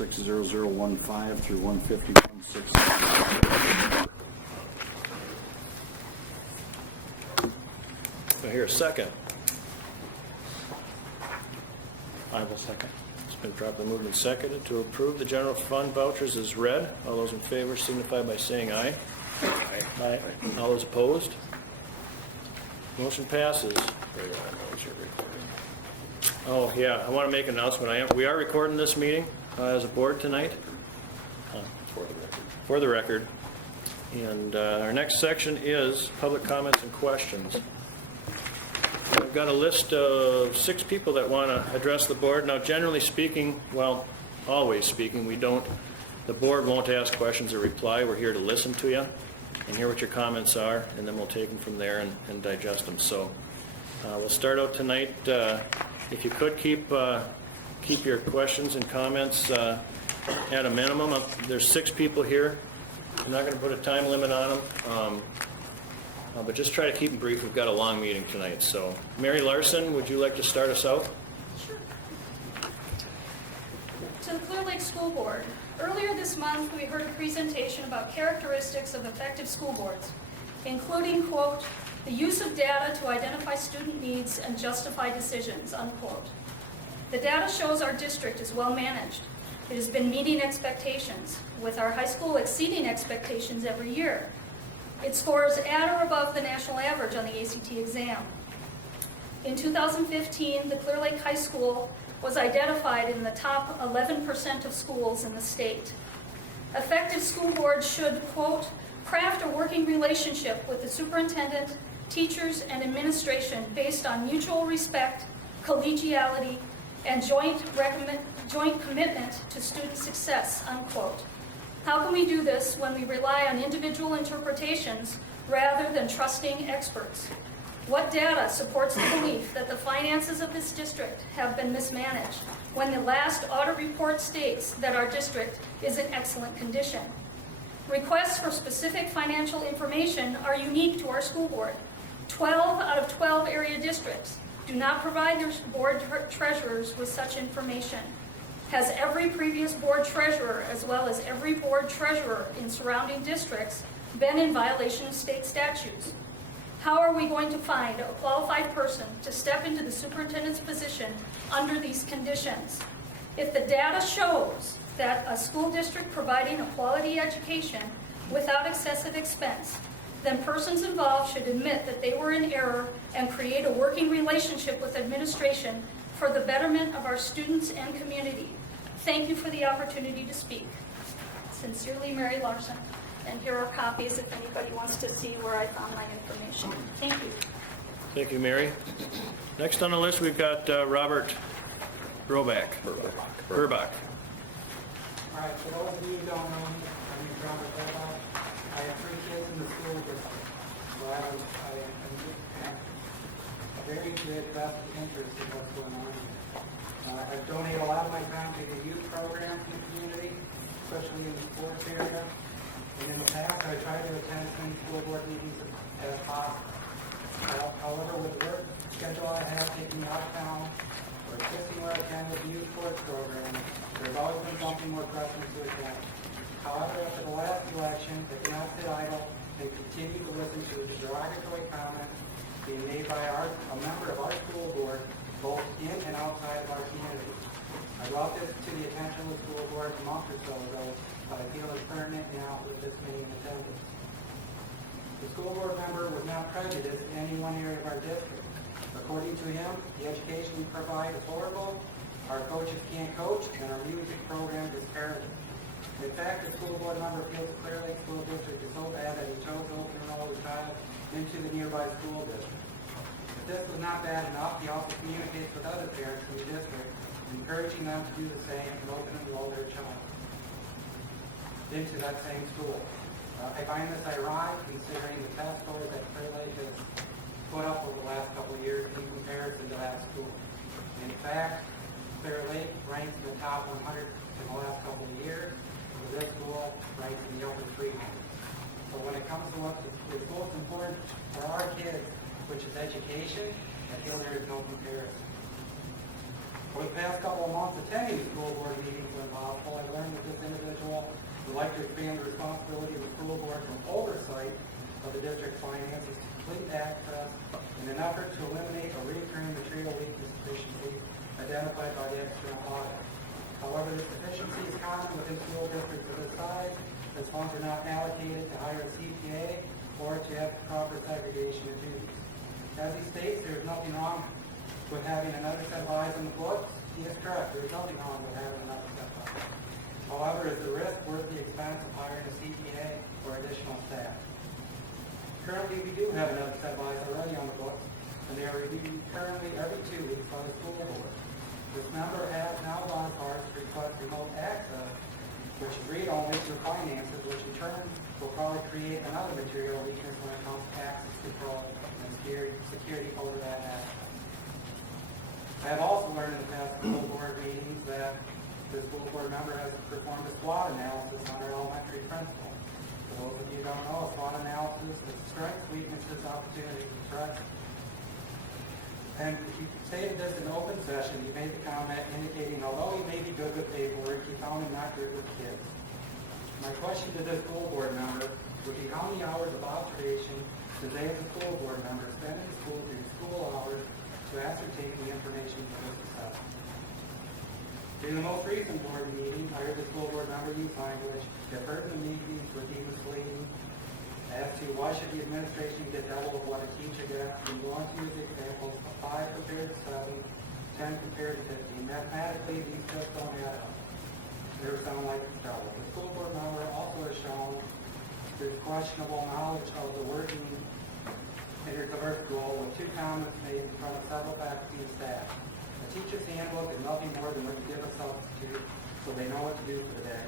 150-160-0015 through 150-160. I hear a second. I will second. It's been properly moved and seconded to approve the general fund vouchers as read. All those in favor signify by saying aye. Aye. All those opposed? Motion passes. Oh, yeah, I want to make an announcement. We are recording this meeting as a board tonight. For the record. And our next section is public comments and questions. I've got a list of 6 people that want to address the board. Now, generally speaking, well, always speaking, the board won't ask questions or reply. We're here to listen to you and hear what your comments are, and then we'll take them from there and digest them. So we'll start out tonight. If you could keep your questions and comments at a minimum. There's 6 people here. I'm not going to put a time limit on them. But just try to keep them brief. We've got a long meeting tonight. So, Mary Larson, would you like to start us out? Sure. To the Clear Lake School Board. Earlier this month, we heard a presentation about characteristics of effective school boards, including, quote, the use of data to identify student needs and justify decisions, unquote. The data shows our district is well managed. It has been meeting expectations, with our high school exceeding expectations every year. It scores at or above the national average on the ACT exam. In 2015, the Clear Lake High School was identified in the top 11% of schools in the state. Effective school boards should, quote, craft a working relationship with the superintendent, teachers, and administration based on mutual respect, collegiality, and joint commitment to student success, unquote. How can we do this when we rely on individual interpretations rather than trusting experts? What data supports the belief that the finances of this district have been mismanaged when the last audit report states that our district is in excellent condition? Requests for specific financial information are unique to our school board. 12 out of 12 area districts do not provide their board treasurers with such information. Has every previous board treasurer, as well as every board treasurer in surrounding districts, been in violation of state statutes? How are we going to find a qualified person to step into the superintendent's position under these conditions? If the data shows that a school district providing a quality education without excessive expense, then persons involved should admit that they were in error and create a working relationship with administration for the betterment of our students and community. Thank you for the opportunity to speak. Sincerely, Mary Larson. And here are copies if anybody wants to see where I found my information. Thank you. Thank you, Mary. Next on the list, we've got Robert Burbach. All right, for those of you who don't know me, my name is Robert Burbach. I have 3 kids in the school district, so I am a very good vested interest in what's going on here. I've donated a lot of my time to the youth programs in the community, especially in the sports area. And in the past, I tried to attend as many school board meetings as possible. However, with the work schedule I have taking me out of town or assisting where I can with the youth sports program, there's always been something more pressing to attend. However, after the last election, I cannot sit idle and continue to listen to the derogatory comments being made by a member of our school board, both in and outside of our community. I brought this to the attention of the school board a month or so ago, but I feel it's pertinent now with this many in attendance. The school board member was not prejudiced in any one area of our district. According to him, the education we provide is horrible, our coaches can't coach, and our music program is terrible. In fact, the school board member feels the Clear Lake School District is so bad that he chose to open enroll his child into the nearby school district. If this was not bad enough, he also communicates with other parents in the district, encouraging them to do the same and open enroll their child into that same school. I find this ironic considering the test scores that Clear Lake has put up over the last couple of years in comparison to that school. In fact, Clear Lake ranks in the top 100 in the last couple of years, with this school ranks in the upper 300. So when it comes to what is most important for our kids, which is education, I feel there is no comparison. For the past couple of months attending the school board meetings with Paul, I've to expand the responsibility of the school board from oversight of the district's finances to complete access in an effort to eliminate a recurring material weakness deficiency identified by the external audit. However, this deficiency is common within school districts of this size, as funds are not allocated to hire a CPA or to have proper segregation of duties. As he states, there is nothing wrong with having another set of eyes on the books. He is correct. There is nothing wrong with having another set of eyes. However, is the risk worth the expense of hiring a CPA or additional staff? Currently, we do have another set of eyes already on the books, and they are reviewed currently every 2 weeks by the school board. This member has now gone as far as to request remote access, which is read-only to finances, which in turn will probably create another material weakness when it comes to access control and security over that access. I have also learned in the past school board meetings that the school board member has performed a SWOT analysis on our elementary principal. For those of you who don't know, a SWOT analysis is strengths, weaknesses, opportunities, and threats. And he stated this in open session. He made the comment indicating, although he may be good with paperwork, he found him not good with kids. My question to this school board member would be, how many hours of observation does they as a school board member spend in school during school hours to ascertain the information for this assessment? During the most recent board meeting, I heard the school board member use language that heard in the meetings was he misleading as to why should the administration get double of what a teacher gets, and go on to use examples of 5 compared to 7, 10 compared to 15. Mathematically, these just don't add up. They sound like double. The school board member also has shown his questionable knowledge of the working standards of our school with 2 comments made in front of several faculty and staff. A teacher's handbook is nothing more than what you give a substitute so they know what to do for the day.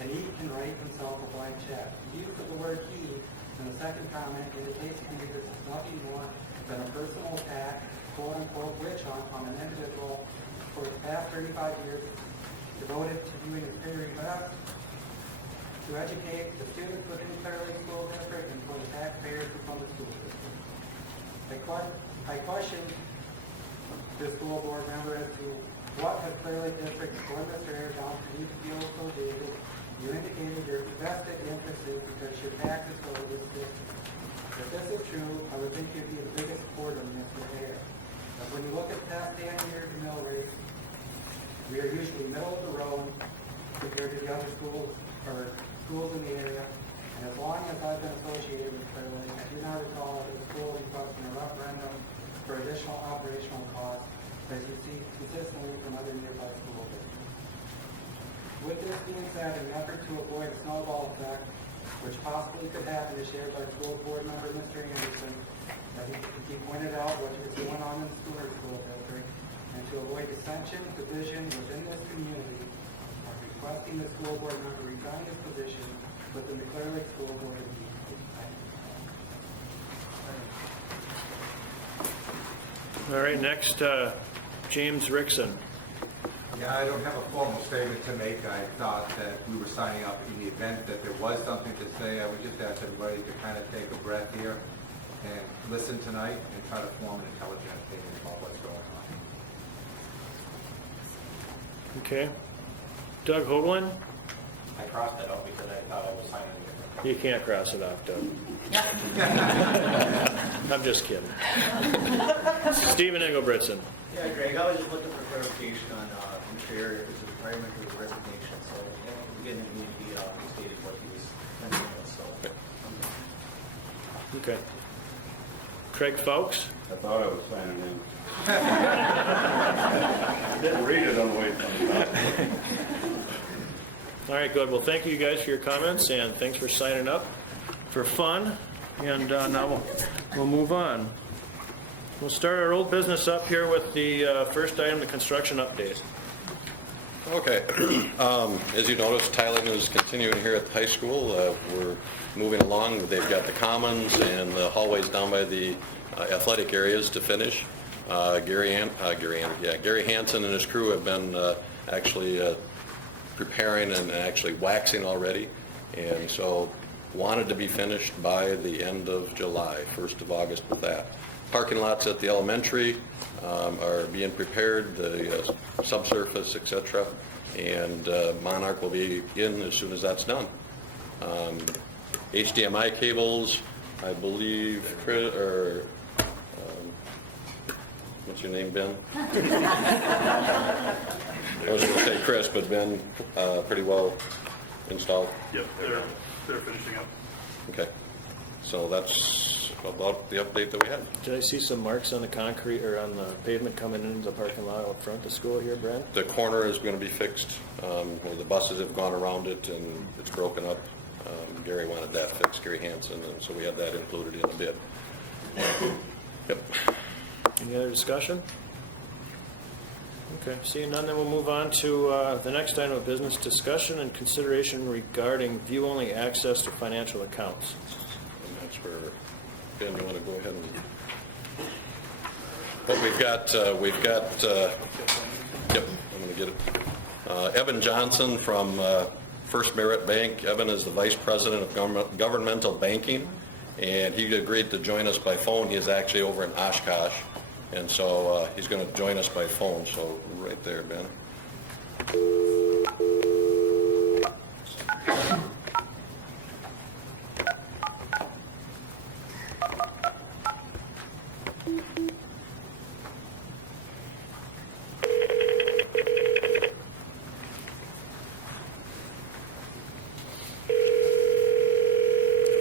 And he can write himself a blank check. The use of the word he in the second comment indicates to me this is nothing more than a personal attack, quote unquote, witch hunt on an individual for the past 35 years devoted to doing his very best to educate the students within the Clear Lake School District and for the taxpayers who fund the school district. I question the school board member as to what has Clear Lake District scored this area down for you to feel so dated. You indicated your vested interest is because your taxes go to this district. If this is true, I would think you'd be the biggest supporter in this area. But when you look at past 10 years of mill rates, we are usually middle of the road compared to the other schools or schools in the area. And as long as I've been associated with Clear Lake, I do not recall that the school requesting a referendum for additional operational costs as you see consistently from other nearby school districts. With this being said, in an effort to avoid a snowball effect, which possibly could happen, is shared by school board member Mr. Anderson, that he pointed out what was going on in the Stewart School District, and to avoid dissension, division within this community, are requesting the school board member resign his position within the Clear Lake School Board of All right, next, James Rickson. Yeah, I don't have a formal statement to make. I thought that we were signing up in the event that there was something to say. I would just ask everybody to kind of take a breath here and listen tonight and try to form an intelligent opinion about what's going on. Okay. Doug Hoagland? I crossed that out because I thought I was signing it. You can't cross it off, Doug. I'm just kidding. Stephen Engelbritson. Yeah, Greg, I was just looking for clarification on Mr. Area, if it's a requirement for the resignation, so again, it needed to be stated what he was intending with, so. Okay. Craig Fowkes? I thought I was signing in. Didn't read it on the way from All right, good. Well, thank you guys for your comments, and thanks for signing up for fun. And now we'll move on. We'll start our old business up here with the first item, the construction update. Okay. As you noticed, tiling is continuing here at the high school. We're moving along. They've got the commons and the hallways down by the athletic areas to finish. Gary Hansen and his crew have been actually preparing and actually waxing already, and so wanted to be finished by the end of July, 1st of August with that. Parking lots at the elementary are being prepared, the subsurface, etc., and Monarch will be in as soon as that's done. HDMI cables, I believe, what's your name, Ben? I was going to say Chris, but Ben, pretty well installed. Yep, they're finishing up. Okay, so that's about the update that we had. Did I see some marks on the concrete or on the pavement coming into the parking lot out front of school here, Brent? The corner is going to be fixed, where the buses have gone around it and it's broken up. Gary wanted that fixed, Gary Hansen, and so we had that included in the bid. Yep. Any other discussion? Okay, seeing none, then we'll move on to the next item of business, discussion and consideration regarding view-only access to financial accounts. And that's where, Ben, you want to go ahead and... What we've got, yep, I'm going to get it. Evan Johnson from First Merit Bank. Evan is the Vice President of Governmental Banking, and he agreed to join us by phone. He is actually over in Oshkosh, and so he's going to join us by phone. So right there, Ben.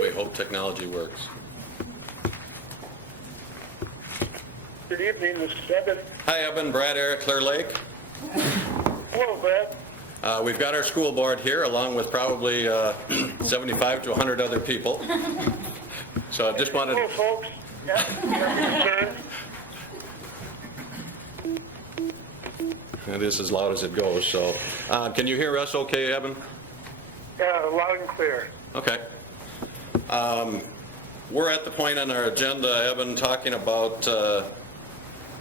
We hope technology works. Good evening, this is Evan. Hi, Evan. Brad, Eric, Clear Lake. Hello, Brad. We've got our school board here, along with probably 75 to 100 other people. So I just wanted... Hello, folks. Yeah, It is as loud as it goes, so... can you hear us okay, Evan? yeah, loud and clear. Okay. We're at the point on our agenda, Evan, talking about the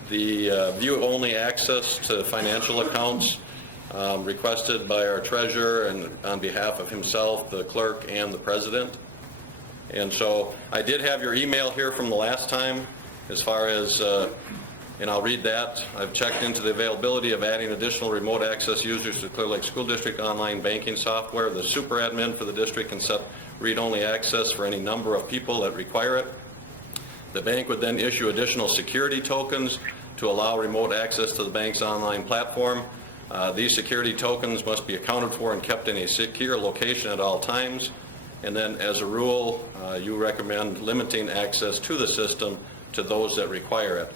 view-only access to financial accounts requested by our treasurer and on behalf of himself, the clerk, and the president. And so I did have your email here from the last time as far as, and I'll read that. I've checked into the availability of adding additional remote access users to Clear Lake School District online banking software. The super admin for the district can set read-only access for any number of people that require it. The bank would then issue additional security tokens to allow remote access to the bank's online platform. These security tokens must be accounted for and kept in a secure location at all times. And then as a rule, you recommend limiting access to the system to those that require it.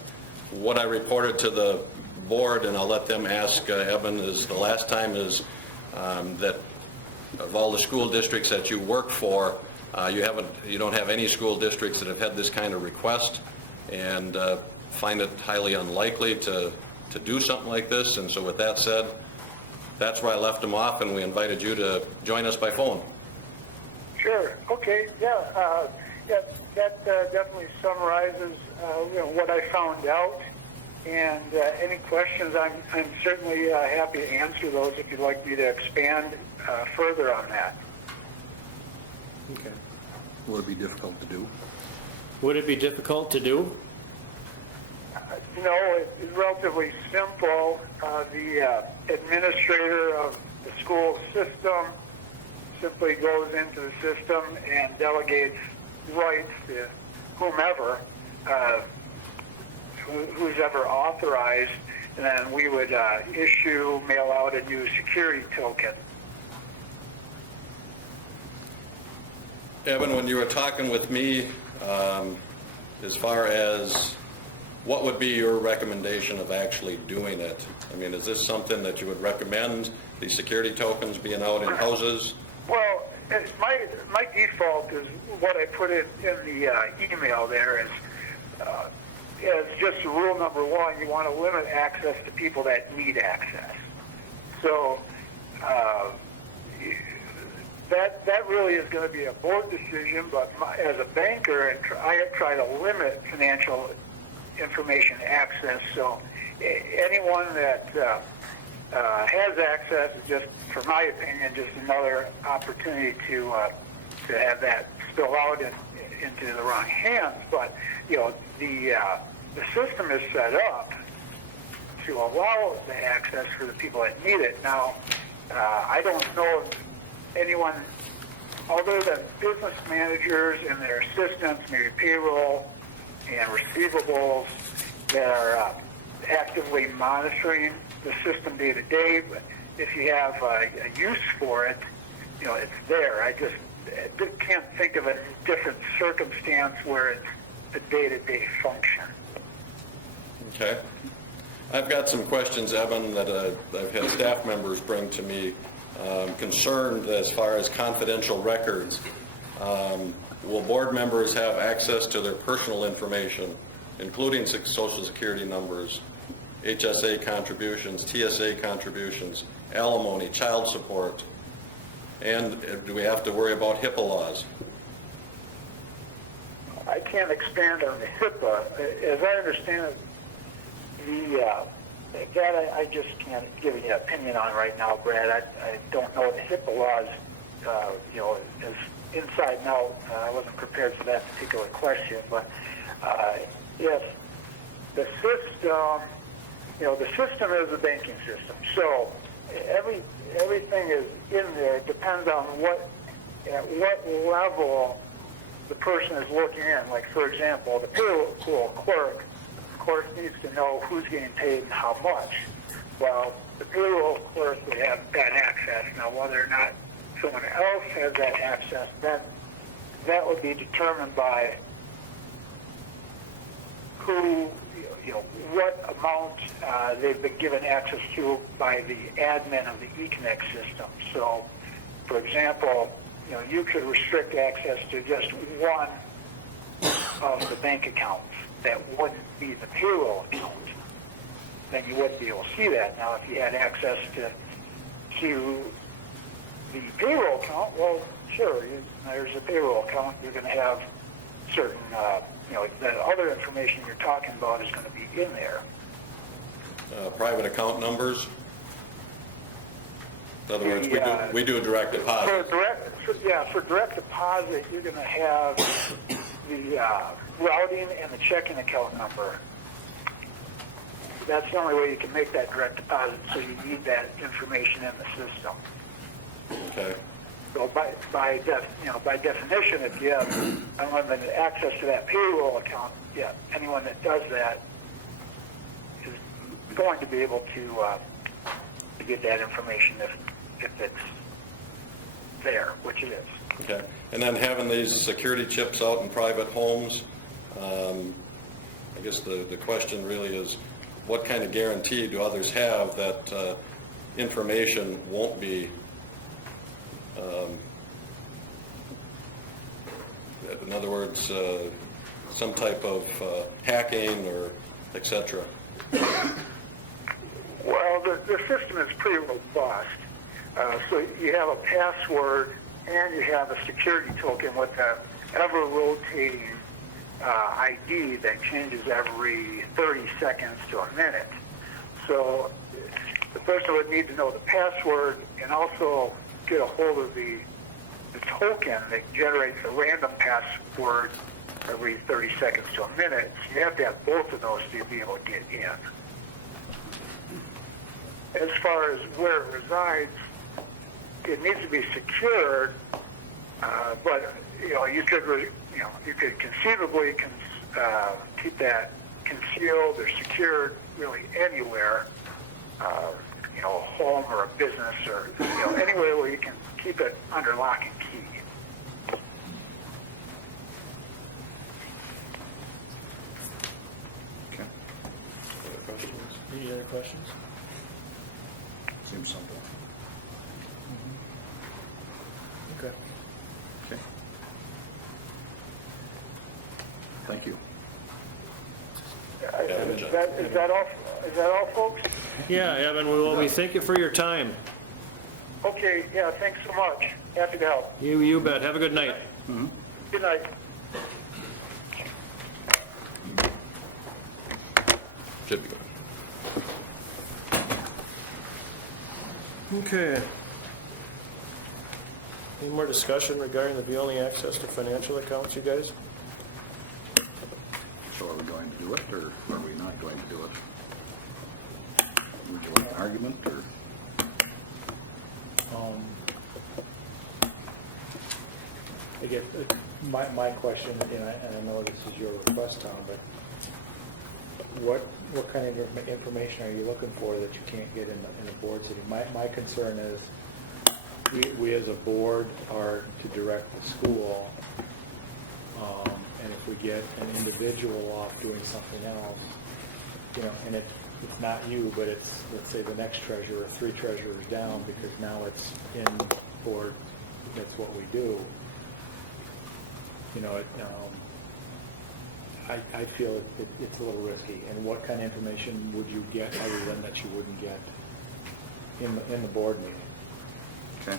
What I reported to the board, and I'll let them ask Evan, is the last time is that of all the school districts that you work for, you don't have any school districts that have had this kind of request, and find it highly unlikely to do something like this. And so with that said, that's where I left them off, and we invited you to join us by phone. Sure. Okay. Yeah. That definitely summarizes what I found out. And any questions, I'm certainly happy to answer those if you'd like me to expand further on that. Okay. Would it be difficult to do? Would it be difficult to do? No, it's relatively simple. The administrator of the school system simply goes into the system and delegates rights to whomever, who's ever authorized, and then we would mail out a new security token. Evan, when you were talking with me, as far as what would be your recommendation of actually doing it? I mean, is this something that you would recommend, these security tokens being out in houses? Well, my default is what I put in the email there is just rule number one, you want to limit access to people that need access. So that really is going to be a board decision, but as a banker, I try to limit financial information access. So anyone that has access is just, for my opinion, just another opportunity to have that spill out into the wrong hands. But the system is set up to allow the access for the people that need it. Now, I don't know of anyone other than business managers and their assistants, maybe payroll and receivables, that are actively monitoring the system day to day. But if you have a use for it, it's there. I just can't think of a different circumstance where it's a day-to-day function. Okay. I've got some questions, Evan, that I've had staff members bring to me, concerned as far as confidential records. Will board members have access to their personal information, including Social Security numbers, HSA contributions, TSA contributions, alimony, child support, and do we have to worry about HIPAA laws? I can't expand on the HIPAA. As I understand it, that I just can't give you an opinion on right now, Brad. I don't know the HIPAA laws, as inside and out. I wasn't prepared for that particular question, but yes, the system, the system is a banking system. So everything is in there. It depends on at what level the person is looking in. Like, for example, the payroll clerk, of course, needs to know who's getting paid and how much. Well, the payroll clerk would have that access. Now, whether or not someone else has that access, that would be determined by who, what amount they've been given access to by the admin of the eConnect system. So, for example, you could restrict access to just one of the bank accounts that wouldn't be the payroll account. Then you wouldn't be able to see that. Now, if you had access to the payroll account, well, sure, there's a payroll account. You're going to have certain, the other information you're talking about is going to be in there. Private account numbers? In other words, we do a direct deposit. For direct deposit, you're going to have the routing and the checking account number. That's the only way you can make that direct deposit, so you need that information in the system. Okay. So by definition, if you have unlimited access to that payroll account, anyone that does that is going to be able to get that information if it's there, which it is. Okay. And then having these security chips out in private homes, I guess the question really is, what kind of guarantee do others have that information won't be, in other words, some type of hacking or et cetera? Well, the system is pretty robust. So you have a password and you have a security token with a ever-rotating ID that changes every 30 seconds to a minute. So the person would need to know the password and also get a hold of the token that generates a random password every 30 seconds to a minute. So you have to have both of those to be able to get in. As far as where it resides, it needs to be secured, but you could conceivably keep that concealed or secured really anywhere, a home or a business or anywhere where you can keep it under lock and key. Okay, Other questions? Any other questions? seems simple. Okay. Okay. Thank you. Is that all, folks? Yeah, Evan, we thank you for your time. Okay, thanks so much. Happy to help. You bet. Have a good night. Good night. Should be good. Okay. Any more discussion regarding the view-only access to financial accounts, you guys? So are we going to do it, or are we not going to do it? Would you like an argument, or? Again, my question, and I know this is your request, Tom, but what kind of information are you looking for that you can't get in a board sitting? My concern is, we as a board are to direct the school, and if we get an individual off doing something else, and it's not you, but it's, let's say, the next treasurer, 3 treasurers down, because now it's in board, that's what we do. I feel it's a little risky. And what kind of information would you get other than that you wouldn't get in the board meeting? Okay.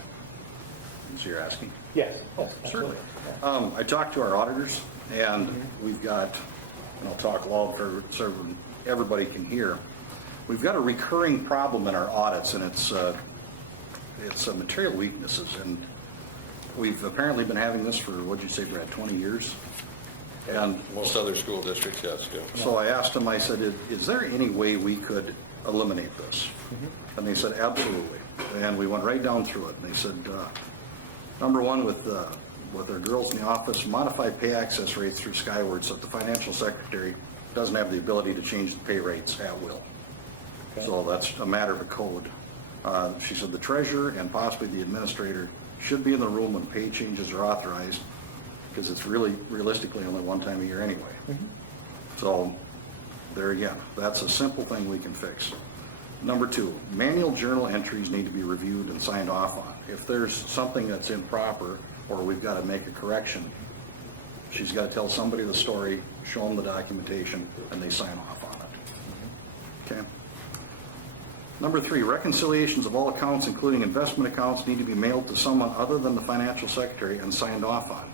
So you're asking? Yes. Oh, certainly. I talked to our auditors, and we've got, and I'll talk loud so everybody can hear. We've got a recurring problem in our audits, and it's material weaknesses. And we've apparently been having this for, what'd you say, Brad, 20 years? And Most other school districts, yes, do. so I asked them, I said, is there any way we could eliminate this? And they said, absolutely. And we went right down through it. And they said, number one, with our girls in the office, modify pay access rates through Skyward so that the financial secretary doesn't have the ability to change the pay rates at will. Okay. So that's a matter of a code. She said the treasurer and possibly the administrator should be in the room when pay changes are authorized, because it's really realistically only one time a year anyway. So there again, that's a simple thing we can fix. Number 2, manual journal entries need to be reviewed and signed off on. If there's something that's improper or we've got to make a correction, she's got to tell somebody the story, show them the documentation, and they sign off on it. Okay. Number 3, reconciliations of all accounts, including investment accounts, need to be mailed to someone other than the financial secretary and signed off on.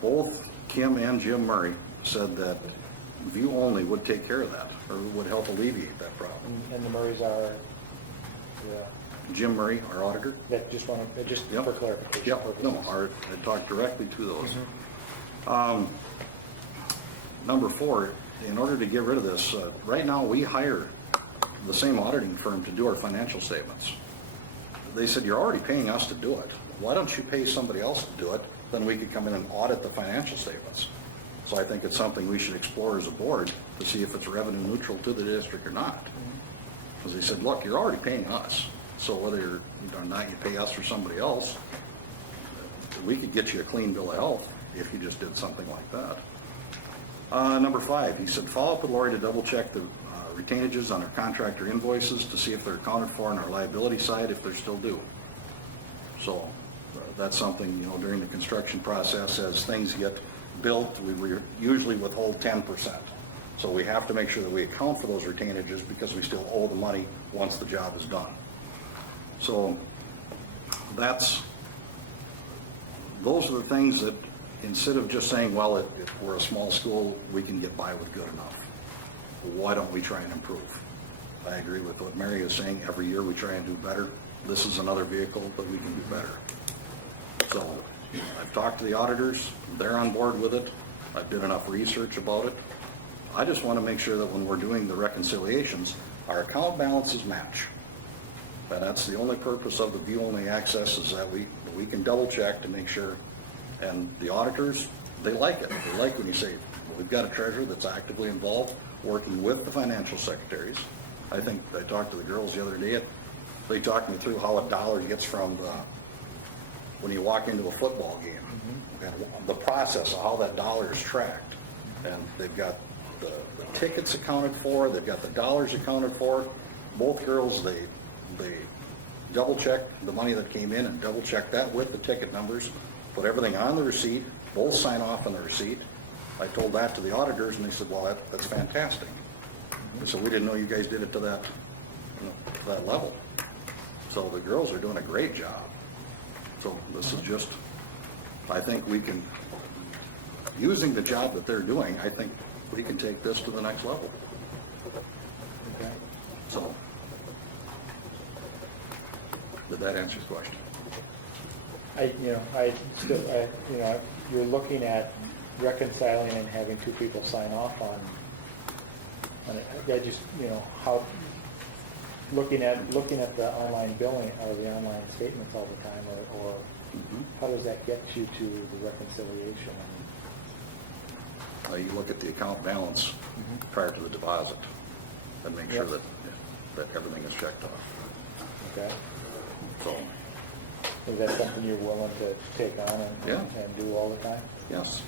Both Kim and Jim Murray said that view only would take care of that, or would help alleviate that problem. And the Murrays are, Jim Murray, our auditor. that just Yep. for clarification Yep, purposes. no, I talked directly to those. Number 4, in order to get rid of this, right now we hire the same auditing firm to do our financial statements. They said, you're already paying us to do it. Why don't you pay somebody else to do it? Then we could come in and audit the financial statements. So I think it's something we should explore as a board to see if it's revenue neutral to the district or not. Because they said, look, you're already paying us. So whether or not you pay us or somebody else, we could get you a clean bill of health if you just did something like that. Number 5, he said, follow up with Lori to double check the retainages on our contractor invoices to see if they're accounted for on our liability side, if they're still due. So that's something, during the construction process, as things get built, we usually withhold 10%. So we have to make sure that we account for those retainages because we still owe the money once the job is done. So those are the things that, instead of just saying, well, if we're a small school, we can get by with good enough. Why don't we try and improve? I agree with what Mary is saying. Every year we try and do better. This is another vehicle, but we can do better. So I've talked to the auditors. They're on board with it. I've did enough research about it. I just want to make sure that when we're doing the reconciliations, our account balances match. And that's the only purpose of the view-only access, is that we can double check to make sure. And the auditors, they like it. They like when you say, well, we've got a treasurer that's actively involved, working with the financial secretaries. I think I talked to the girls the other day. They talked me through how a dollar gets from when you walk into a football game, and the process of how that dollar is tracked. And they've got the tickets accounted for, they've got the dollars accounted for. Both girls, they double check the money that came in and double check that with the ticket numbers, put everything on the receipt, both sign off on the receipt. I told that to the auditors, and they said, well, that's fantastic. So we didn't know you guys did it to that, to that level. So the girls are doing a great job. So this is just, I think we can, using the job that they're doing, I think we can take this to the next level. Okay. So, did that answer your question? You're looking at reconciling and having 2 people sign off on it. I just, looking at the online billing or the online statements all the time, or how does that get you to the reconciliation? You look at the account balance prior to the deposit and make sure Yep. that everything is checked off. Okay, So, is that something you're willing to take on Yeah. and do all the time? yes,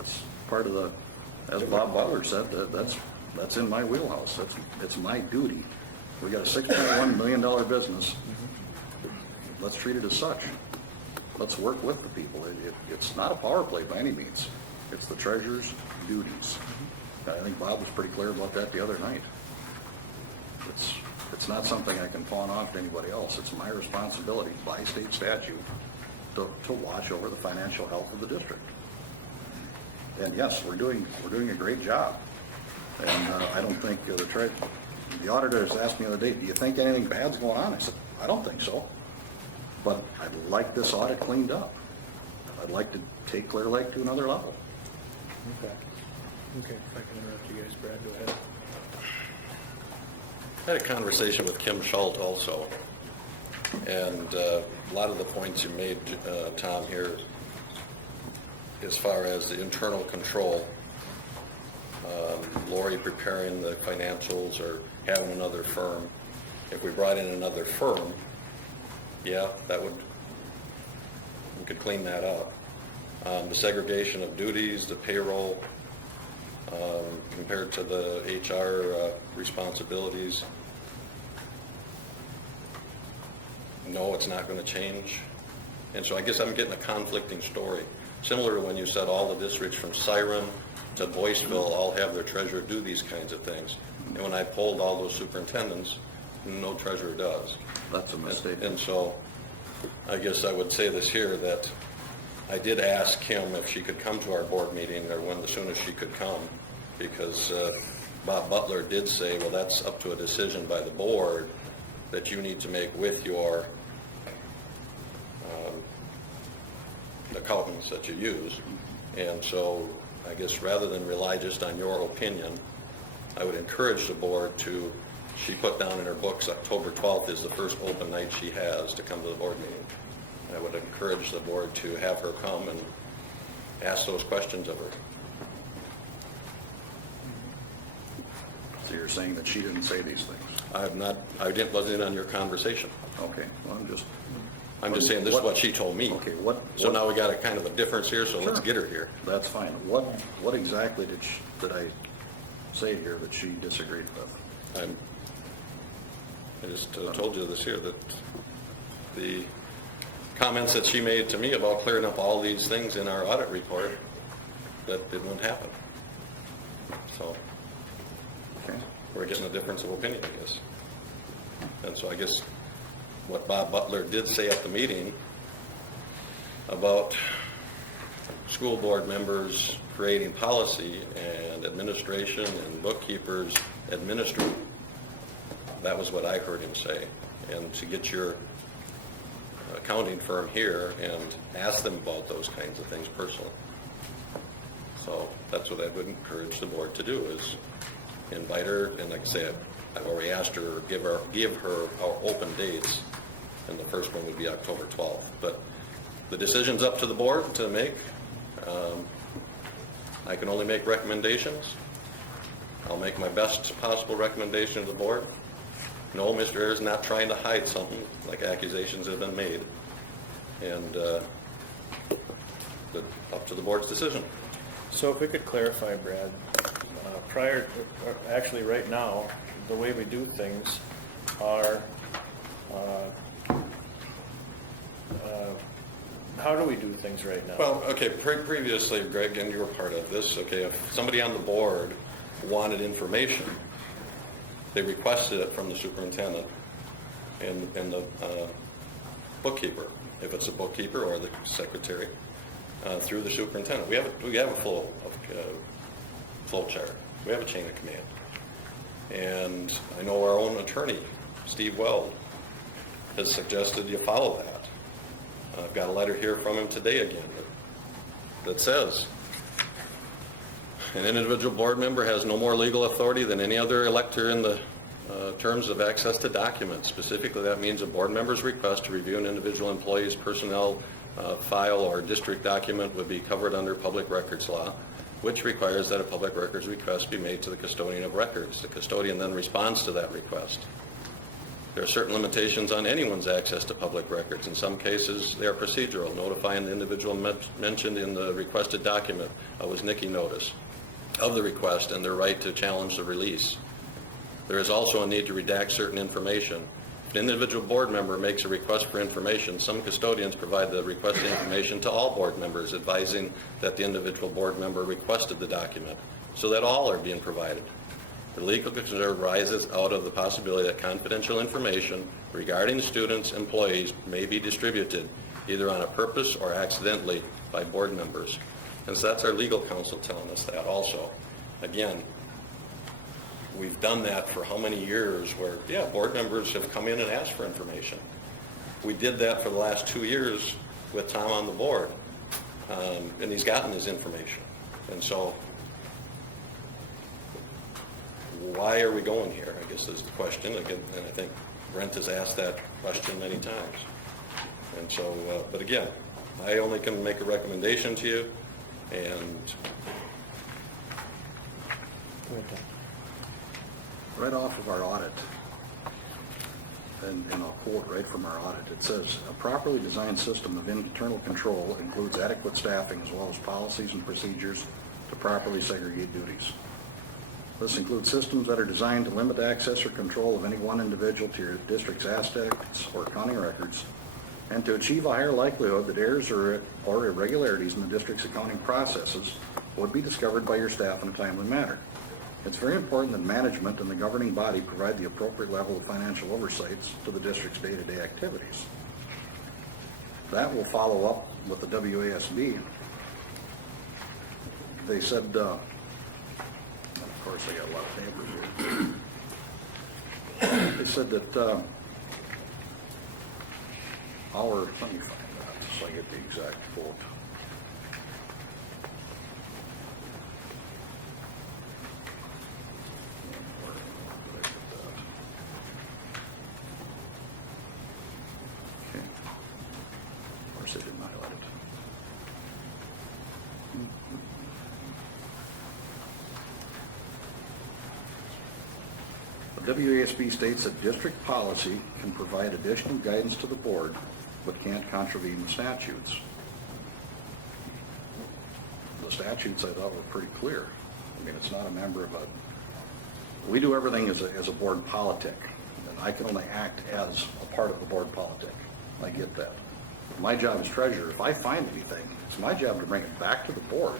it's part of the, as Bob Butler said, that's in my wheelhouse. It's my duty. We got a $6.1 million business. Let's treat it as such. Let's work with the people. It's not a power play by any means. It's the treasurer's duties. I think Bob was pretty clear about that the other night. It's not something I can pawn off to anybody else. It's my responsibility by state statute to watch over the financial health of the district. And yes, we're doing a great job. And I don't think the auditors asked me the other day, do you think anything bad's going on? I said, I don't think so. But I'd like this audit cleaned up. I'd like to take Clear Lake to another level. Okay. Okay, if I can interrupt you guys, Brad, go ahead. I had a conversation with Kim Schult also, and a lot of the points you made, Tom, here, as far as the internal control, Lori preparing the financials or having another firm. If we brought in another firm, yeah, we could clean that up. The segregation of duties, the payroll, compared to the HR responsibilities. No, it's not going to change. And so I guess I'm getting a conflicting story. Similar to when you said all the districts from Siren to Boyceville all have their treasurer do these kinds of things. And when I polled all those superintendents, no treasurer does. That's a mistake. And so I guess I would say this here, that I did ask Kim if she could come to our board meeting or when the soonest she could come, because Bob Butler did say, well, that's up to a decision by the board that you need to make with your accountants that you use. And so I guess rather than rely just on your opinion, I would encourage the board to, she put down in her books October 12th is the first open night she has to come to the board meeting. I would encourage the board to have her come and ask those questions of her. So you're saying that she didn't say these things? Wasn't in on your conversation. Okay, well, I'm just saying this is what she told me. Okay, So now we got a kind of a difference here, so let's Sure. get her here. That's fine. What exactly did I say here that she disagreed with? I just told you this here, that the comments that she made to me about clearing up all these things in our audit report, that it wouldn't happen. So Okay. we're getting a difference of opinion, I guess. And so I guess what Bob Butler did say at the meeting about school board members creating policy and administration and bookkeepers administering, that was what I heard him say. And to get your accounting firm here and ask them about those kinds of things personally. So that's what I would encourage the board to do, is invite her, and like I said, I've already asked her, give her our open dates, and the first one would be October 12th. But the decision's up to the board to make. I can only make recommendations. I'll make my best possible recommendation to the board. No, Mr. Ayers is not trying to hide something, like accusations have been made. And up to the board's decision. So if we could clarify, Brad, actually right now, the way we do things are, how do we do things right now? Well, okay, previously, Greg, and you were part of this, okay, if somebody on the board wanted information, they requested it from the superintendent and the bookkeeper, if it's a bookkeeper or the secretary, through the superintendent. We have a flow chart. We have a chain of command. And I know our own attorney, Steve Weld, has suggested you follow that. I've got a letter here from him today again that says, an individual board member has no more legal authority than any other elector in the terms of access to documents. Specifically, that means a board member's request to review an individual employee's personnel file or district document would be covered under public records law, which requires that a public records request be made to the custodian of records. The custodian then responds to that request. There are certain limitations on anyone's access to public records. In some cases, they are procedural, notifying the individual mentioned in the requested document was Nikki notice of the request and their right to challenge the release. There is also a need to redact certain information. If an individual board member makes a request for information, some custodians provide the requested information to all board members, advising that the individual board member requested the document, so that all are being provided. The legal concern arises out of the possibility that confidential information regarding students, employees may be distributed either on a purpose or accidentally by board members. And so that's our legal counsel telling us that also. Again, we've done that for how many years where, yeah, board members have come in and asked for information. We did that for the last 2 years with Tom on the board, and he's gotten his information. And so why are we going here, I guess is the question. Again, and I think Brent has asked that question many times. And so, but again, I only can make a recommendation to you, and Right off of our audit, and I'll quote right from our audit, it says, "A properly designed system of internal control includes adequate staffing as well as policies and procedures to properly segregate duties. This includes systems that are designed to limit access or control of any one individual to your district's assets or accounting records, and to achieve a higher likelihood that errors or irregularities in the district's accounting processes would be discovered by your staff in a timely manner. It's very important that management and the governing body provide the appropriate level of financial oversights to the district's day-to-day activities." That will follow up with the WASB. They said, of course I got a lot of papers here. They said that let me find that so I get the exact quote. They didn't highlight it. The WASB states that district policy can provide additional guidance to the board, but can't contravene the statutes. The statutes, I thought, were pretty clear. I mean, it's not a member of a... We do everything as a board politic, and I can only act as a part of the board politic. I get that. My job as treasurer, if I find anything, it's my job to bring it back to the board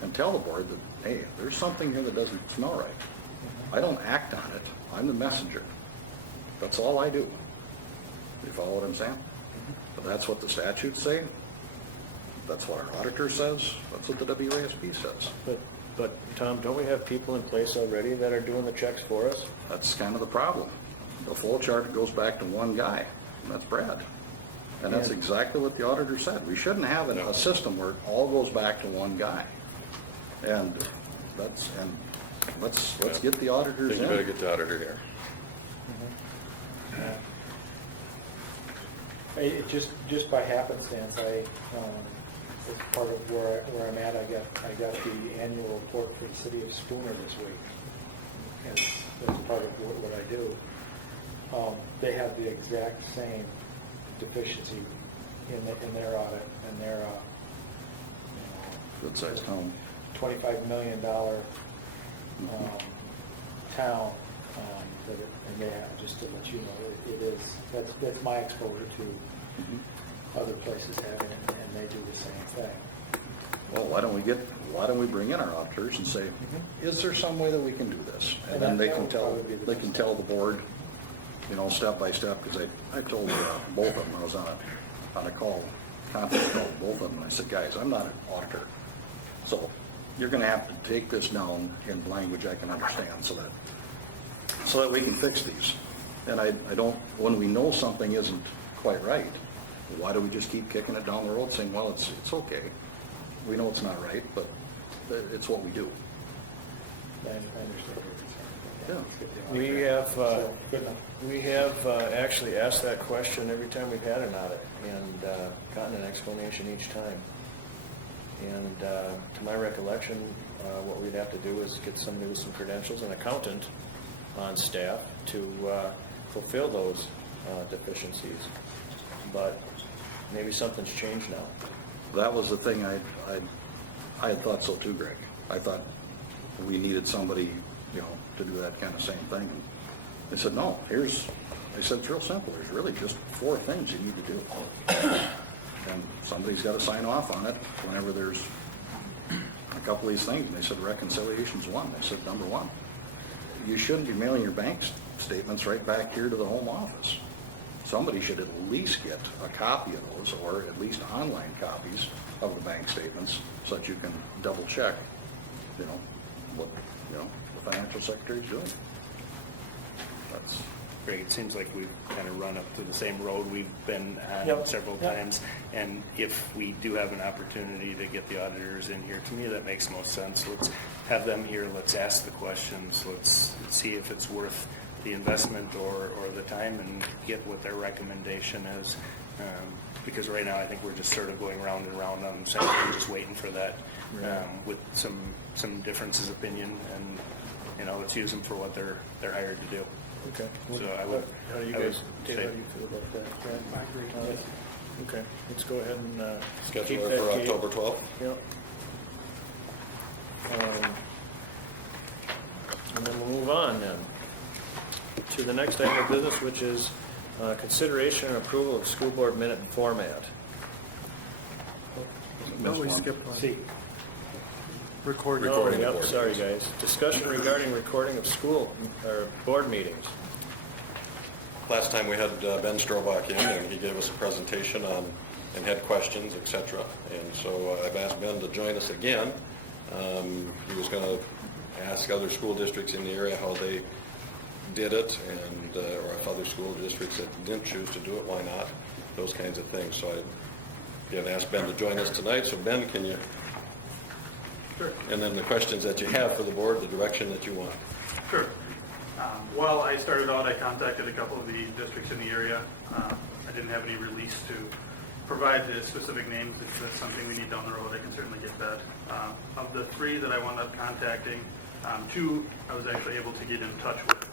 and tell the board that, hey, there's something here that doesn't smell right. I don't act on it. I'm the messenger. That's all I do. You follow what I'm saying? But that's what the statutes say. That's what our auditor says. That's what the WASB says. But Tom, don't we have people in place already that are doing the checks for us? That's kind of the problem. The flow chart goes back to one guy, and that's Brad. And that's exactly what the auditor said. We shouldn't have a system where it all goes back to one guy. And let's get the auditors in. you better get the auditor here. It just by happenstance, as part of where I'm at, I got the annual report for the city of Spooner this week. As part of what I do. They have the exact same deficiency in their audit and their Good sized home. $25 million town and they have, just to let you know, it is, that's my exposure to other places having it, and they do the same thing. Well, why don't we bring in our auditors and say, is there some way that we can do this? And then they can tell the board, step by step, because I told both of them, I was on a call, conference call with both of them, and I said, guys, I'm not an auditor. So you're going to have to take this down in language I can understand so that we can fix these. And I don't, when we know something isn't quite right, why do we just keep kicking it down the road saying, well, it's okay. We know it's not right, but it's what we do. I understand what you're saying. Yeah. We have actually asked that question every time we've had an audit and gotten an explanation each time. And to my recollection, what we'd have to do is get somebody with some credentials, an accountant on staff to fulfill those deficiencies. But maybe something's changed now. That was the thing I had thought so too, Greg. I thought we needed somebody, to do that kind of same thing. And they said, no, they said, it's real simple. There's really just 4 things you need to do. And somebody's got to sign off on it whenever there's a couple of these things. And they said reconciliation's one. They said, number 1, you shouldn't be mailing your bank statements right back here to the home office. Somebody should at least get a copy of those, or at least online copies of the bank statements, so that you can double check, what the financial secretary's doing. That's Greg, it seems like we've kind of run up to the same road we've been on Yep. several times. And if we do have an opportunity to get the auditors in here, to me, that makes most sense. Let's have them here, let's ask the questions, let's see if it's worth the investment or the time, and get what their recommendation is. Because right now, I think we're just sort of going round and round on the same thing, just waiting for that, with some differences of opinion, and, let's use them for what they're hired to do. Okay. So I would. How do you I would guys, Dave, how say- do you feel about that? I agree. Okay, let's go ahead and Schedule keep it that for date. October 12th. Yep. And then we'll move on then to the next item of business, which is consideration and approval of school board minute format. No, we skipped one. See, Recording of yep, board sorry guys. Discussion regarding recording of school or board meetings. Last time we had Ben Strobach in, and he gave us a presentation on, and had questions, etc. And so I've asked Ben to join us again. He was going to ask other school districts in the area how they did it, and or if other school districts that didn't choose to do it, why not? Those kinds of things. So I again asked Ben to join us tonight. So Ben, can you? Sure. And then the questions that you have for the board, the direction that you want. Sure. Well, I started out, I contacted a couple of the districts in the area. I didn't have any release to provide the specific names. If that's something we need down the road, I can certainly get that. Of the 3 that I wound up contacting, 2 I was actually able to get in touch with.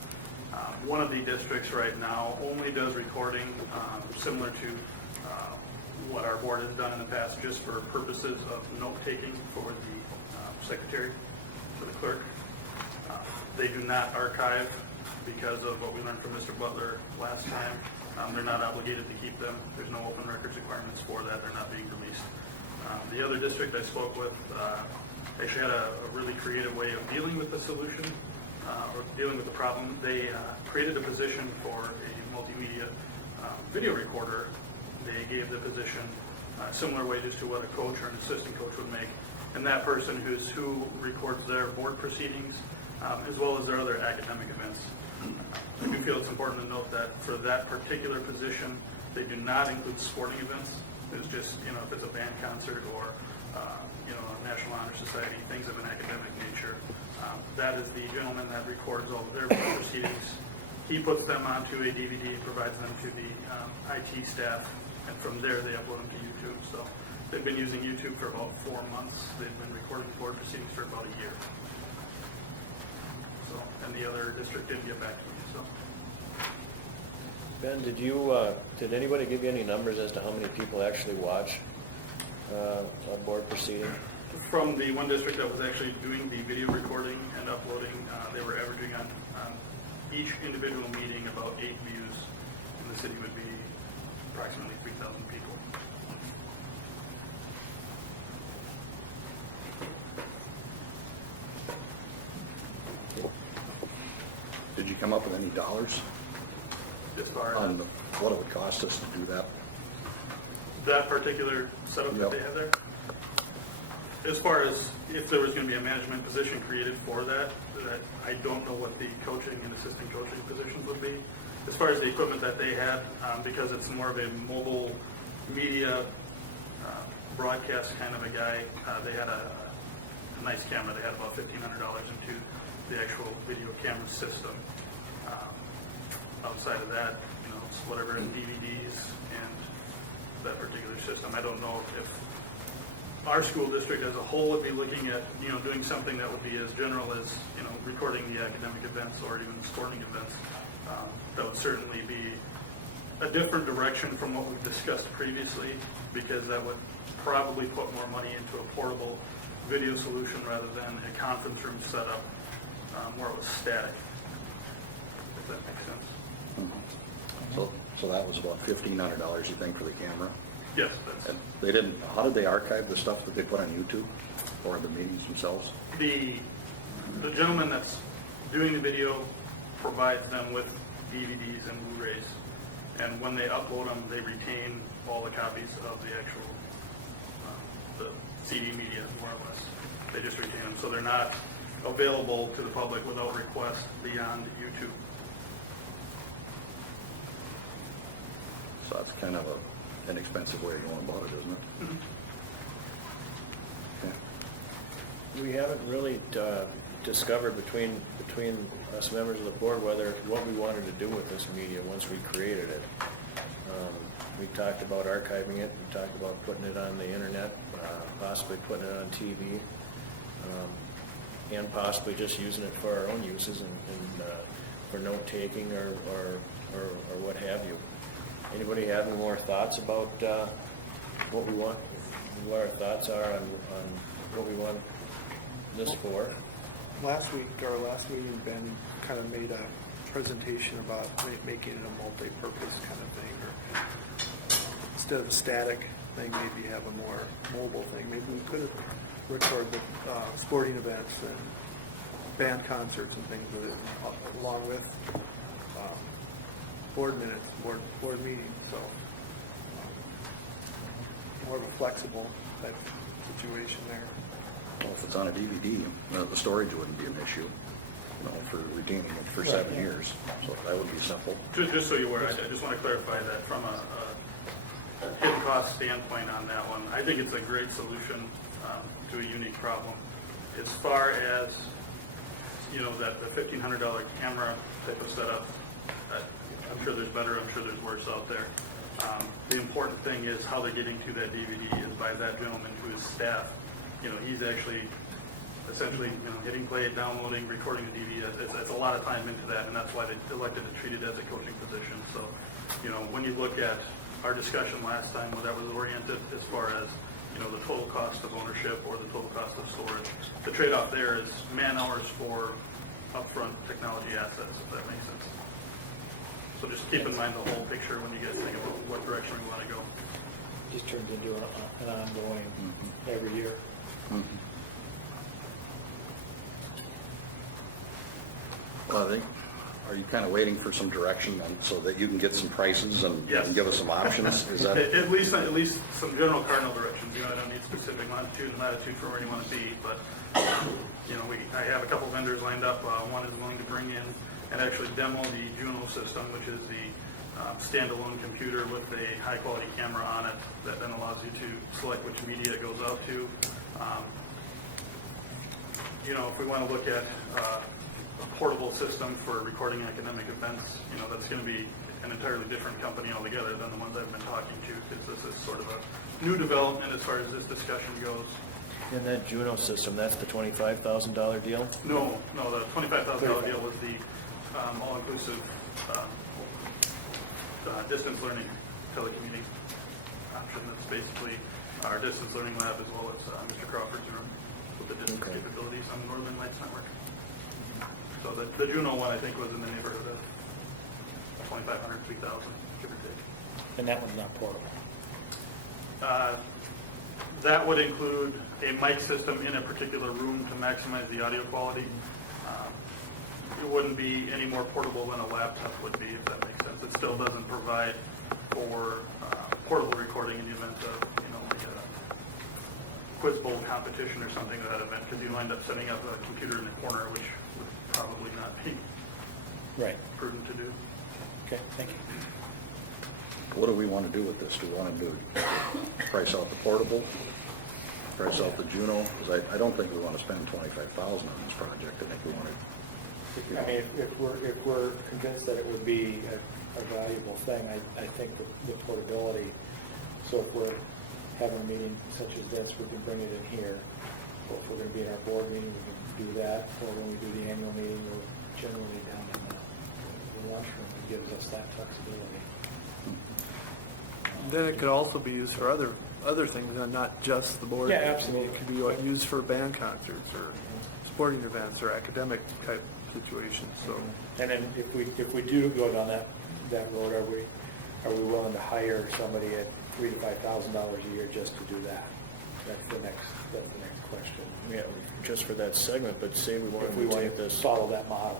One of the districts right now only does recording similar to what our board has done in the past, just for purposes of note-taking for the secretary, for the clerk. They do not archive because of what we learned from Mr. Butler last time. They're not obligated to keep them. There's no open records requirements for that. They're not being released. The other district I spoke with actually had a really creative way of dealing with the solution, or dealing with the problem. They created a position for a multimedia video recorder. They gave the position a similar wages to what a coach or an assistant coach would make. And that person who records their board proceedings, as well as their other academic events. I do feel it's important to note that for that particular position, they do not include sporting events. It's just, if it's a band concert or, a National Honor Society, things of an academic nature. That is the gentleman that records all of their board proceedings. He puts them onto a DVD, provides them to the IT staff, and from there they upload them to YouTube. So they've been using YouTube for about 4 months. They've been recording board proceedings for about a year. So, and the other district did get back to me, so. Ben, did anybody give you any numbers as to how many people actually watch a board proceeding? From the one district that was actually doing the video recording and uploading, they were averaging on each individual meeting about 8 views, and the city would be approximately 3,000 people. Did you come up with any dollars As far as on what it would cost us to do that? that particular setup that they have there. As far as if there was going to be a management position created for that I don't know what the coaching and assistant coaching positions would be. As far as the equipment that they had, because it's more of a mobile media broadcast kind of a guy, they had a nice camera. They had about $1,500 into the actual video camera system. Outside of that, it's whatever in DVDs and that particular system. I don't know if our school district as a whole would be looking at, doing something that would be as general as, recording the academic events or even sporting events. That would certainly be a different direction from what we've discussed previously, because that would probably put more money into a portable video solution rather than a conference room setup where it was static, if that makes sense. So that was about $1,500, you think, for the camera? Yes, that's. And they didn't, how did they archive the stuff that they put on YouTube or the meetings themselves? The gentleman that's doing the video provides them with DVDs and Blu-rays, and when they upload them, they retain all the copies of the actual the CD media, more or less. They just retain them, so they're not available to the public without request beyond YouTube. So that's kind of an inexpensive way of going about it, isn't it? Mm-hmm. Okay. We haven't really discovered between us members of the board what we wanted to do with this media once we created it. We talked about archiving it, we talked about putting it on the internet, possibly putting it on TV, and possibly just using it for our own uses and for note taking or what have you. Anybody have any more thoughts about what we want, what our thoughts are on what we want this for? Last meeting, Ben kind of made a presentation about making it a multi-purpose kind of thing, or instead of a static thing, maybe have a more mobile thing. Maybe we could record the sporting events and band concerts and things with it, along with board minutes, board meetings. So more of a flexible type situation there. Well, if it's on a DVD, the storage wouldn't be an issue, for retaining it for 7 years. So that would be simple. Just so you're aware, I just want to clarify that from a hidden cost standpoint on that one, I think it's a great solution to a unique problem. As far as, that the $1,500 camera type of setup, I'm sure there's better, I'm sure there's worse out there. The important thing is how they're getting to that DVD is by that gentleman to his staff. He's actually essentially, hitting play, downloading, recording the DVD. It's a lot of time into that, and that's why they elected to treat it as a coaching position. So, when you look at our discussion last time, where that was oriented as far as, the total cost of ownership or the total cost of storage, the trade-off there is man hours for upfront technology assets, if that makes sense. So just keep in mind the whole picture when you guys think about what direction we want to go. Just turns into an ongoing every year. Well, I think, are you kind of waiting for some direction so that you can get some prices and Yes. give us some options? Is that? At least some general cardinal directions. I don't need specific longitude and latitude for where you want to be, but I have a couple vendors lined up. One is willing to bring in and actually demo the Juno system, which is the standalone computer with a high quality camera on it that then allows you to select which media it goes out to. If we want to look at a portable system for recording academic events, that's going to be an entirely different company altogether than the ones I've been talking to, because this is sort of a new development as far as this discussion goes. And that Juno system, that's the $25,000 deal? No, the $25,000 deal was the all-inclusive distance learning telecommuting option. That's basically our distance learning lab as well as Mr. Crawford's room with the distance capabilities on the Northern Lights Network. So the Juno one, I think, was in the neighborhood of 2,500, 3,000, give or take. And that one's not portable. That would include a mic system in a particular room to maximize the audio quality. It wouldn't be any more portable than a laptop would be, if that makes sense. It still doesn't provide for portable recording in the event of, like a quiz bowl competition or something of that event, because you wind up setting up a computer in the corner, which would probably not be prudent to do. Okay, thank you. What do we want to do with this? Do we want to price out the portable? price out the Juno, because I don't think we want to spend $25,000 on this project. I think we want to, I mean, if we're convinced that it would be a valuable thing, I think the portability, so if we're having a meeting such as this, we can bring it in here. Or if we're going to be in our board meeting, we can do that. Or when we do the annual meeting, we're generally down in the lunchroom. It gives us that flexibility. Then it could also be used for other things, and not just the board. Yeah, absolutely. It could be used for band concerts or sporting events or academic type situations, so. And then if we do go down that road, are we willing to hire somebody at $3,000 to $5,000 a year just to do that? That's the next question. Yeah, just for that segment, but say we If wanted we to want take to this. follow that model,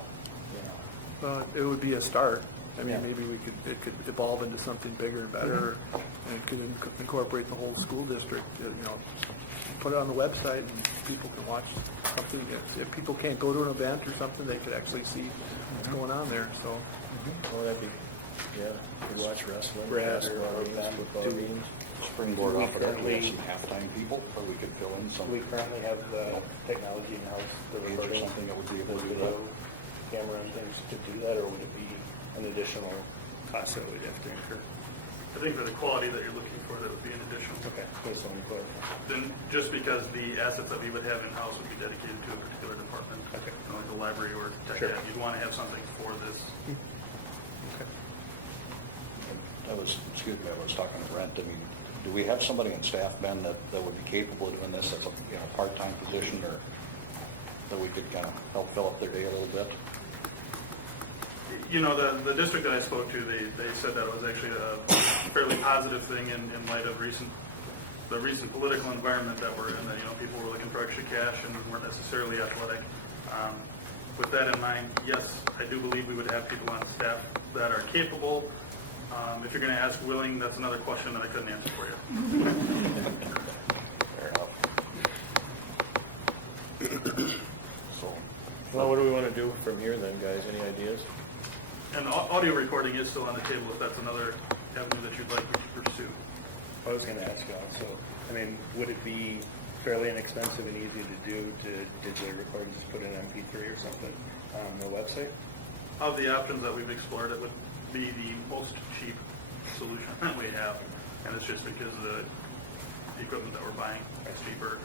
you know. It would be a start. I mean, Yeah. maybe it could evolve into something bigger and better, and it could incorporate the whole school district, you know, put it on the website and people can watch something. If people can't go to an event or something, they could actually see what's going on there, so. Oh, that'd be, yeah, you watch wrestling, Brad basketball or games, them football do- games. springboard Do we off of that, we have currently- some halftime people, or we could fill in some. We currently have the technology in-house, the Is there recording, something that would be able the to do video that? camera and things to do that, or would it be an additional cost that we'd have to incur? I think for the quality that you're looking for, that would be an additional. Okay, based on the clarify. Then, just because the assets that we would have in-house would be dedicated to a particular department, Okay. you know, like the library or tech Sure. ed, you'd want to have something for this. I was talking to Brent, I mean, do we have somebody in staff, Ben, that would be capable of doing this as a, part-time position, or that we could kind of help fill up their day a little bit? You know, the district that I spoke to, they said that it was actually a fairly positive thing in light of the recent political environment that we're in, that, you know, people were looking for extra cash and weren't necessarily athletic. With that in mind, yes, I do believe we would have people on staff that are capable. If you're going to ask willing, that's another question that I couldn't answer for you. Fair enough. So, Well, what do we want to do from here then, guys? Any ideas? And audio recording is still on the table if that's another avenue that you'd like to pursue. I was going to ask you also, I mean, would it be fairly inexpensive and easy to do to digitally record and just put in MP3 or something on the website? Of the options that we've explored, it would be the most cheap solution that we have. And it's just because the equipment that we're buying is cheaper,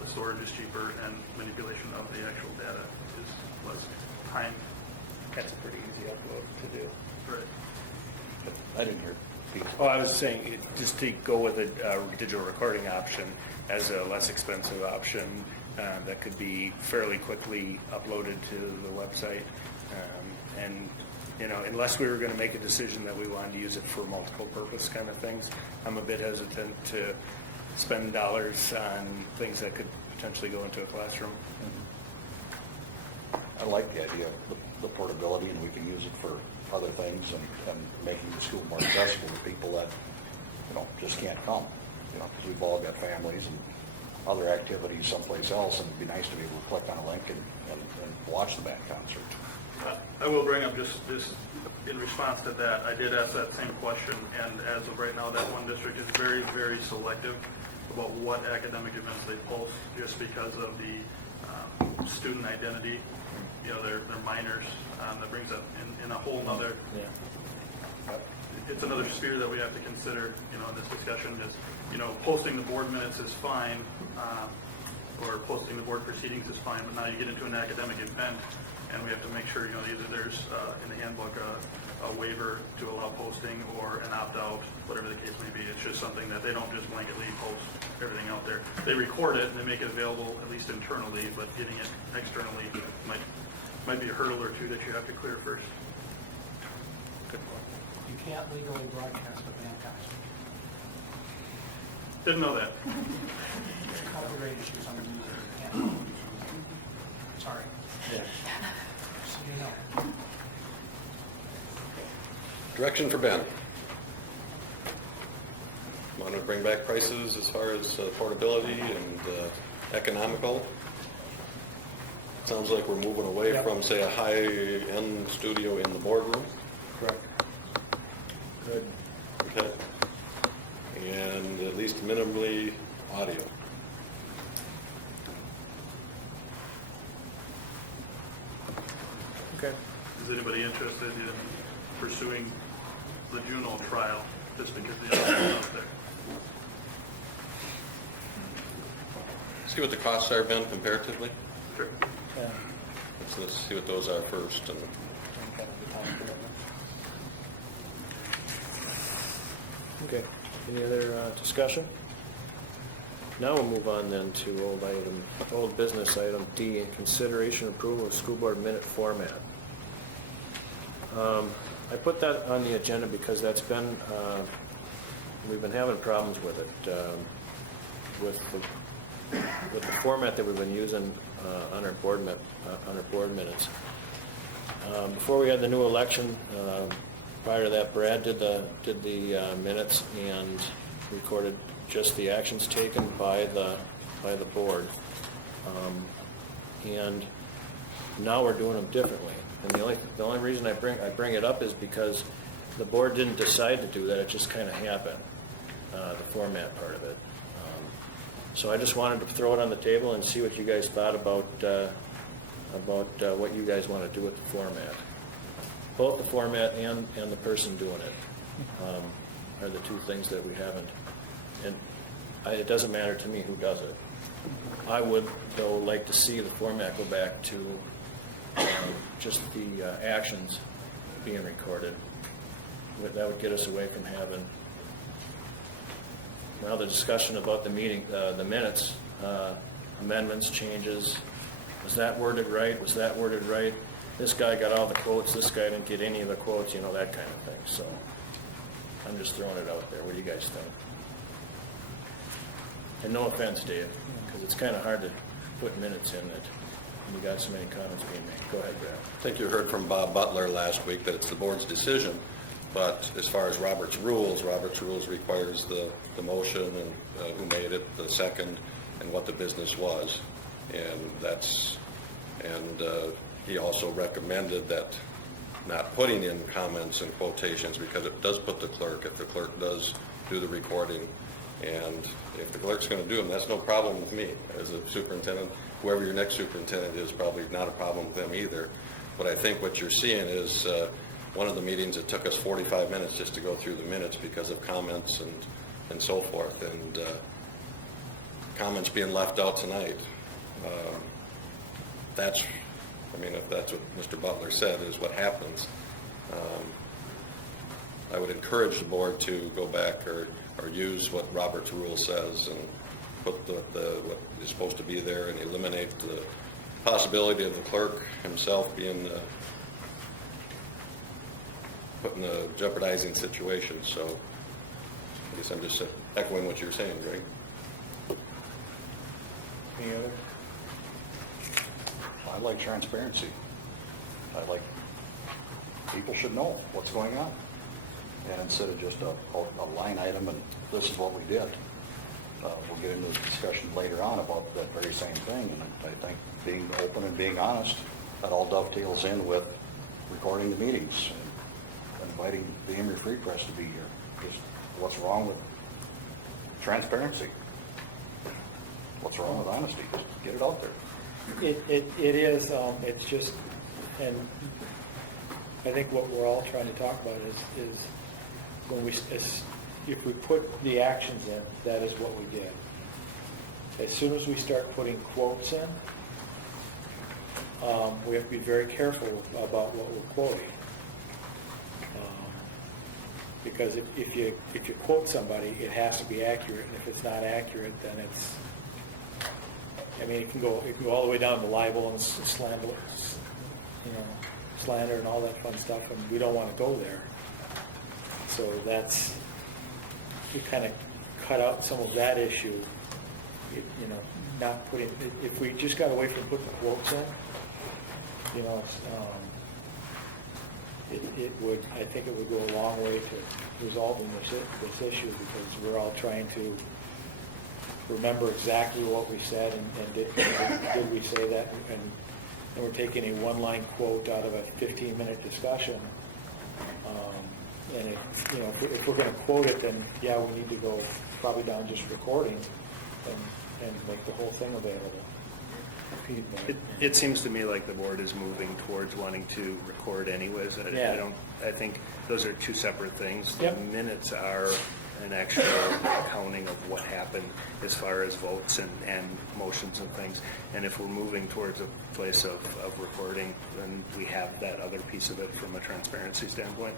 the storage is cheaper, and manipulation of the actual data is less time. That's a pretty easy upload to do. Right. I didn't hear Pete. Oh, I was saying, just to go with a digital recording option as a less expensive option that could be fairly quickly uploaded to the website. And, you know, unless we were going to make a decision that we wanted to use it for multiple purpose kind of things, I'm a bit hesitant to spend dollars on things that could potentially go into a classroom. I like the idea of the portability, and we can use it for other things, and making the school more accessible to people that, just can't come, because we've all got families and other activities someplace else, and it'd be nice to be able to click on a link and watch the band concert. I will bring up just in response to that, I did ask that same question, and as of right now, that one district is very, very selective about what academic events they post, just because of the student identity. They're minors. That brings up in a whole nother. It's another sphere that we have to consider. In this discussion is, posting the board minutes is fine, or posting the board proceedings is fine, but now you get into an academic event, and we have to make sure, either there's in the handbook a waiver to allow posting or an opt-out, whatever the case may be. It's just something that they don't just blanketly post everything out there. They record it and they make it available, at least internally, but getting it externally might be a hurdle or two that you have to clear first. Good point. You can't legally broadcast a band concert. Didn't know that. Copyright issues on the music. You can't. Sorry. Yeah. So you know. Direction for Ben. Want to bring back prices as far as portability and economical? Sounds like we're moving away Yep. from, say, a high-end studio in the boardroom. Correct. Good. Okay. And at least minimally audio. Okay. Is anybody interested in pursuing the Juno trial, just because the other one's out there? See what the costs are, Ben, comparatively? Sure. Yeah. Let's see what those are first. And Okay, any other discussion? Now we'll move on then to old business item D, consideration approval of school board minute format. I put that on the agenda because that's been, we've been having problems with it, with the format that we've been using on our board minutes. Before we had the new election, prior to that, Brad did the minutes and recorded just the actions taken by the board. And now we're doing them differently. And the only reason I bring it up is because the board didn't decide to do that. It just kind of happened, the format part of it. So I just wanted to throw it on the table and see what you guys thought about what you guys want to do with the format. Both the format and the person doing it are the two things that we haven't. And it doesn't matter to me who does it. I would, though, like to see the format go back to just the actions being recorded. That would get us away from having now the discussion about the meeting, the minutes, amendments, changes. Was that worded right? Was that worded right? This guy got all the quotes, this guy didn't get any of the quotes, you know, that kind of thing. So I'm just throwing it out there. What do you guys think? And no offense, Dave, because it's kind of hard to put minutes in it. You got so many comments being made. Go ahead, Brad. I think you heard from Bob Butler last week that it's the board's decision. But as far as Robert's rules requires the motion and who made it, the second, and what the business was. And he also recommended that not putting in comments and quotations because it does put the clerk, if the clerk does do the recording, and if the clerk's going to do them, that's no problem with me as a superintendent. Whoever your next superintendent is, probably not a problem with them either. But I think what you're seeing is one of the meetings, it took us 45 minutes just to go through the minutes because of comments and so forth, and comments being left out tonight. If that's what Mr. Butler said is what happens. I would encourage the board to go back or use what Robert's rule says and put what is supposed to be there and eliminate the possibility of the clerk himself being put in a jeopardizing situation. So I guess I'm just echoing what you're saying, Greg. Any other? I like transparency. I like, people should know what's going on. And instead of just a line item and this is what we did. We'll get into the discussion later on about that very same thing. And I think being open and being honest, that all dovetails in with recording the meetings and inviting the Emory Free Press to be here. Just what's wrong with transparency? What's wrong with honesty? Just get it out there. It is, it's just, and I think what we're all trying to talk about is when if we put the actions in, that is what we did. As soon as we start putting quotes in, we have to be very careful about what we're quoting. Because if you quote somebody, it has to be accurate, and if it's not accurate, then it's, it can go all the way down to libel and slander, slander and all that fun stuff, and we don't want to go there. So we kind of cut out some of that issue, not putting, if we just got away from putting the quotes in, I think it would go a long way to resolving this issue, because we're all trying to remember exactly what we said and did we say that, and we're taking a one-line quote out of a 15-minute discussion. And if we're going to quote it, then yeah, we need to go probably down just recording and make the whole thing available. repeat, but. It seems to me like the board is moving towards wanting to record anyways. Yeah. I think those are two separate things. Yep. The minutes are an actual accounting of what happened as far as votes and motions and things. And if we're moving towards a place of recording, then we have that other piece of it from a transparency standpoint.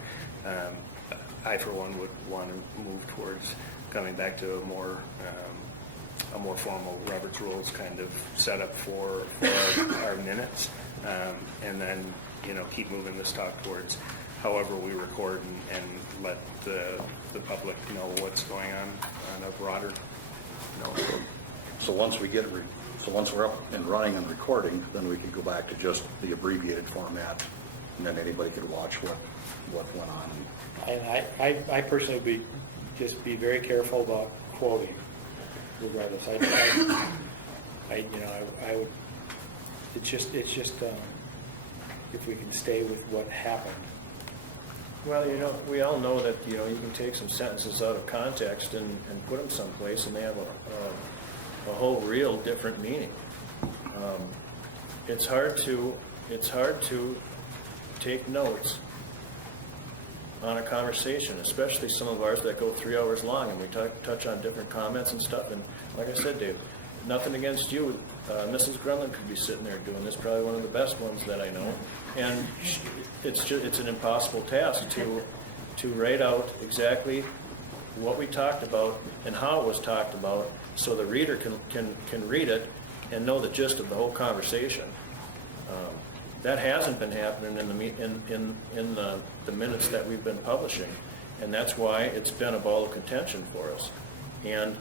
I, for one, would want to move towards coming back to a more formal Robert's Rules kind of setup for our minutes, and then, keep moving this talk towards however we record and let the public know what's going on a broader note. So once we're up and running and recording, then we can go back to just the abbreviated format, and then anybody could watch what went on. And I personally just be very careful about quoting, regardless. I would, it's just if we can stay with what happened. Well, we all know that, you can take some sentences out of context and put them someplace and they have a whole real different meaning. It's hard to take notes on a conversation, especially some of ours that go 3 hours long, and we touch on different comments and stuff. And like I said, Dave, nothing against you. Mrs. Grunland could be sitting there doing this, probably one of the best ones that I know. And it's an impossible task to write out exactly what we talked about and how it was talked about, so the reader can read it and know the gist of the whole conversation. That hasn't been happening in the minutes that we've been publishing, and that's why it's been a ball of contention for us. And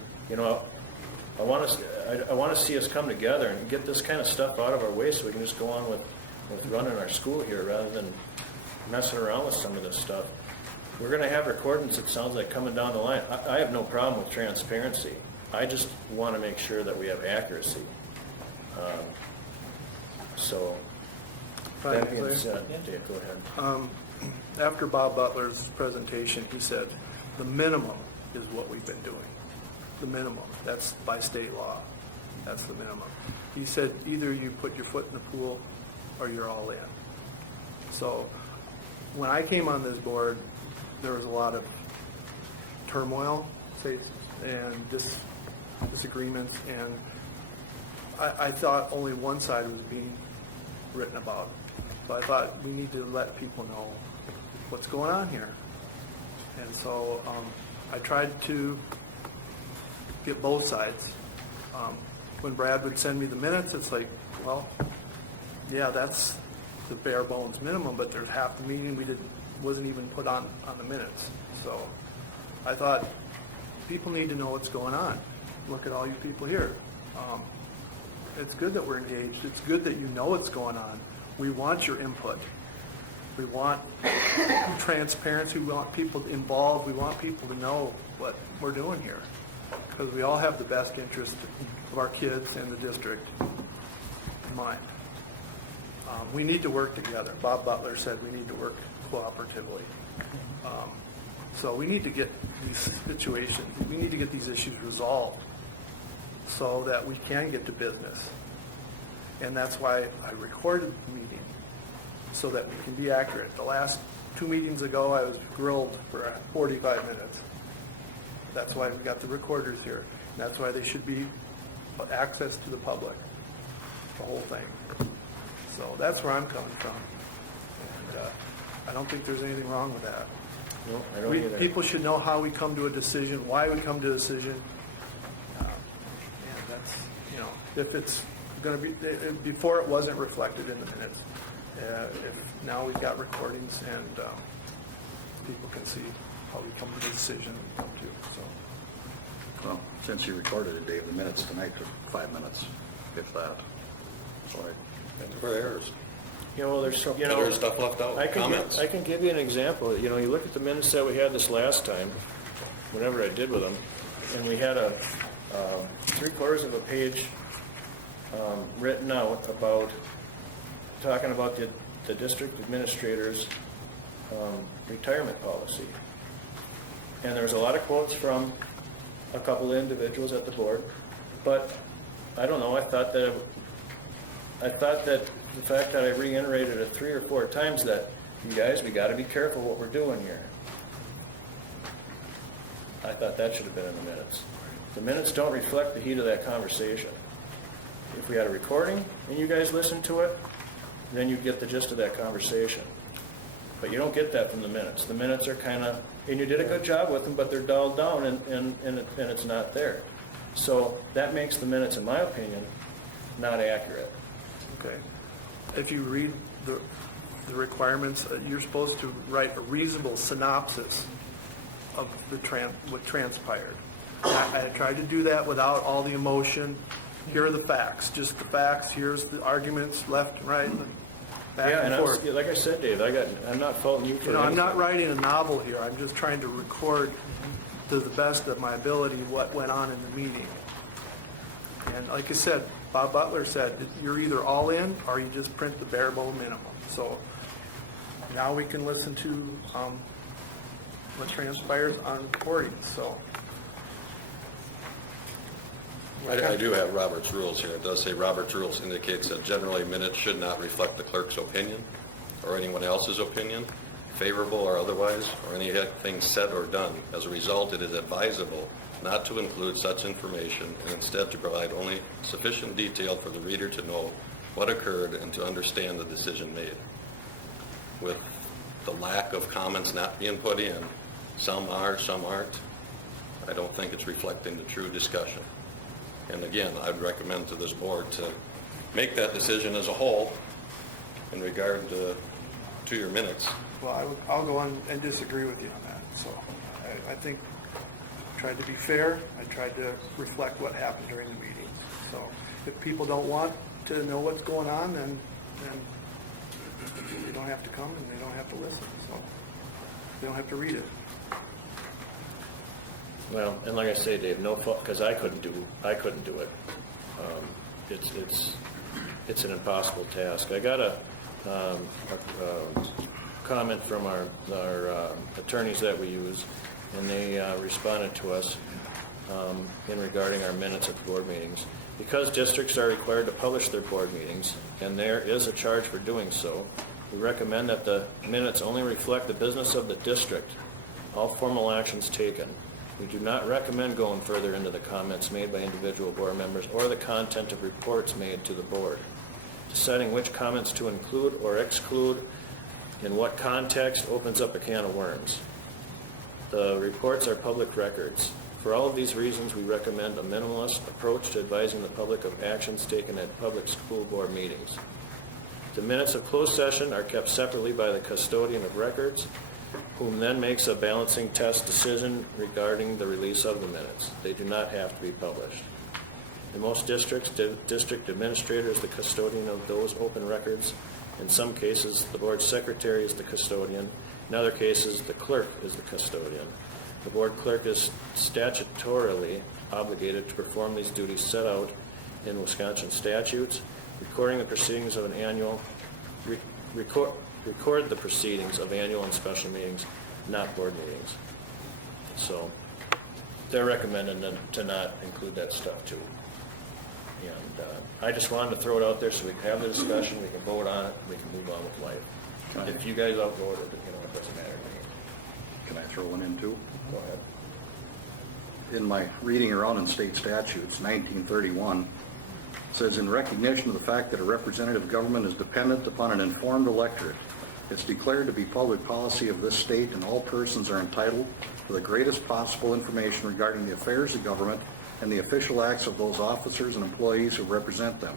I want to see us come together and get this kind of stuff out of our way, so we can just go on with running our school here rather than messing around with some of this stuff. We're going to have recordings, it sounds like, coming down the line. I have no problem with transparency. I just want to make sure that we have accuracy. So, that being said, Dave, go ahead. After Bob Butler's presentation, he said, the minimum is what we've been doing. The minimum. That's by state law. That's the minimum. He said, either you put your foot in the pool or you're all in. So when I came on this board, there was a lot of turmoil, and disagreements, and I thought only one side was being written about. But I thought we need to let people know what's going on here. And so I tried to get both sides. When Brad would send me the minutes, it's like, well, yeah, that's the bare bones minimum, but there's half the meeting wasn't even put on the minutes. So I thought people need to know what's going on. Look at all you people here. It's good that we're engaged. It's good that you know what's going on. We want your input. We want transparency. We want people involved. We want people to know what we're doing here, because we all have the best interest of our kids and the district in mind. We need to work together. Bob Butler said we need to work cooperatively. So we need to get these situations, we need to get these issues resolved so that we can get to business. And that's why I recorded the meeting, so that we can be accurate. The last 2 meetings ago, I was grilled for 45 minutes. That's why we got the recorders here. And that's why they should be access to the public, the whole thing. So that's where I'm coming from. And I don't think there's anything wrong with that. No, I don't either. People should know how we come to a decision, why we come to a decision. And that's, if it's going to be, before it wasn't reflected in the minutes. If now we've got recordings and people can see how we come to the decision we come to. So. Well, since you recorded it, Dave, the minutes tonight took 5 minutes, if that. Sorry. And for errors. Well, there's There's stuff left out, comments. I can give you an example. You look at the minutes that we had this last time, whatever I did with them, and we had a 3/4 of a page written out about talking about the district administrator's retirement policy. And there was a lot of quotes from a couple of individuals at the board, but I don't know, I thought that I thought that the fact that I reiterated it 3 or 4 times that, you guys, we gotta be careful what we're doing here. I thought that should have been in the minutes. The minutes don't reflect the heat of that conversation. If we had a recording and you guys listened to it, then you'd get the gist of that conversation. But you don't get that from the minutes. The minutes are kind of, and you did a good job with them, but they're dulled down and it's not there. So that makes the minutes, in my opinion, not accurate. Okay. If you read the requirements, you're supposed to write a reasonable synopsis of what transpired. I tried to do that without all the emotion. Here are the facts, just the facts. Here's the arguments, left and right, and back Yeah, and and forth. like I said, Dave, I'm not faulting you for You know, I'm not anything. writing a novel here. I'm just trying to record to the best of my ability what went on in the meeting. And like I said, Bob Butler said, you're either all in or you just print the bare bone minimum. So now we can listen to what transpires on recordings, so. I do have Robert's rules here. It does say Robert's rules indicates that generally minutes should not reflect the clerk's opinion or anyone else's opinion, favorable or otherwise, or anything said or done. As a result, it is advisable not to include such information and instead to provide only sufficient detail for the reader to know what occurred and to understand the decision made. With the lack of comments not being put in, some are, some aren't, I don't think it's reflecting the true discussion. And again, I'd recommend to this board to make that decision as a whole in regard to your minutes. Well, I'll go on and disagree with you on that. So I think I tried to be fair. I tried to reflect what happened during the meetings. So if people don't want to know what's going on, then they don't have to come and they don't have to listen. So they don't have to read it. Well, and like I say, Dave, no fault, because I couldn't do it. It's an impossible task. I got a comment from our attorneys that we use, and they responded to us in regarding our minutes at board meetings. Because districts are required to publish their board meetings, and there is a charge for doing so, we recommend that the minutes only reflect the business of the district, all formal actions taken. We do not recommend going further into the comments made by individual board members or the content of reports made to the board. Deciding which comments to include or exclude in what context opens up a can of worms. The reports are public records. For all of these reasons, we recommend a minimalist approach to advising the public of actions taken at public school board meetings. The minutes of closed session are kept separately by the custodian of records, whom then makes a balancing test decision regarding the release of the minutes. They do not have to be published. In most districts, district administrator is the custodian of those open records. In some cases, the board secretary is the custodian. In other cases, the clerk is the custodian. The board clerk is statutorily obligated to perform these duties set out in Wisconsin statutes, recording the proceedings of an annual, record the proceedings of annual and special meetings, not board meetings. So they're recommending to not include that stuff too. And I just wanted to throw it out there so we can have the discussion, we can vote on it, we can move on with life. If you guys outvote it, it doesn't matter to me. Can I throw one in too? Go ahead. In my reading around in state statutes, 1931 says, in recognition of the fact that a representative government is dependent upon an informed electorate, it's declared to be public policy of this state, and all persons are entitled to the greatest possible information regarding the affairs of government and the official acts of those officers and employees who represent them.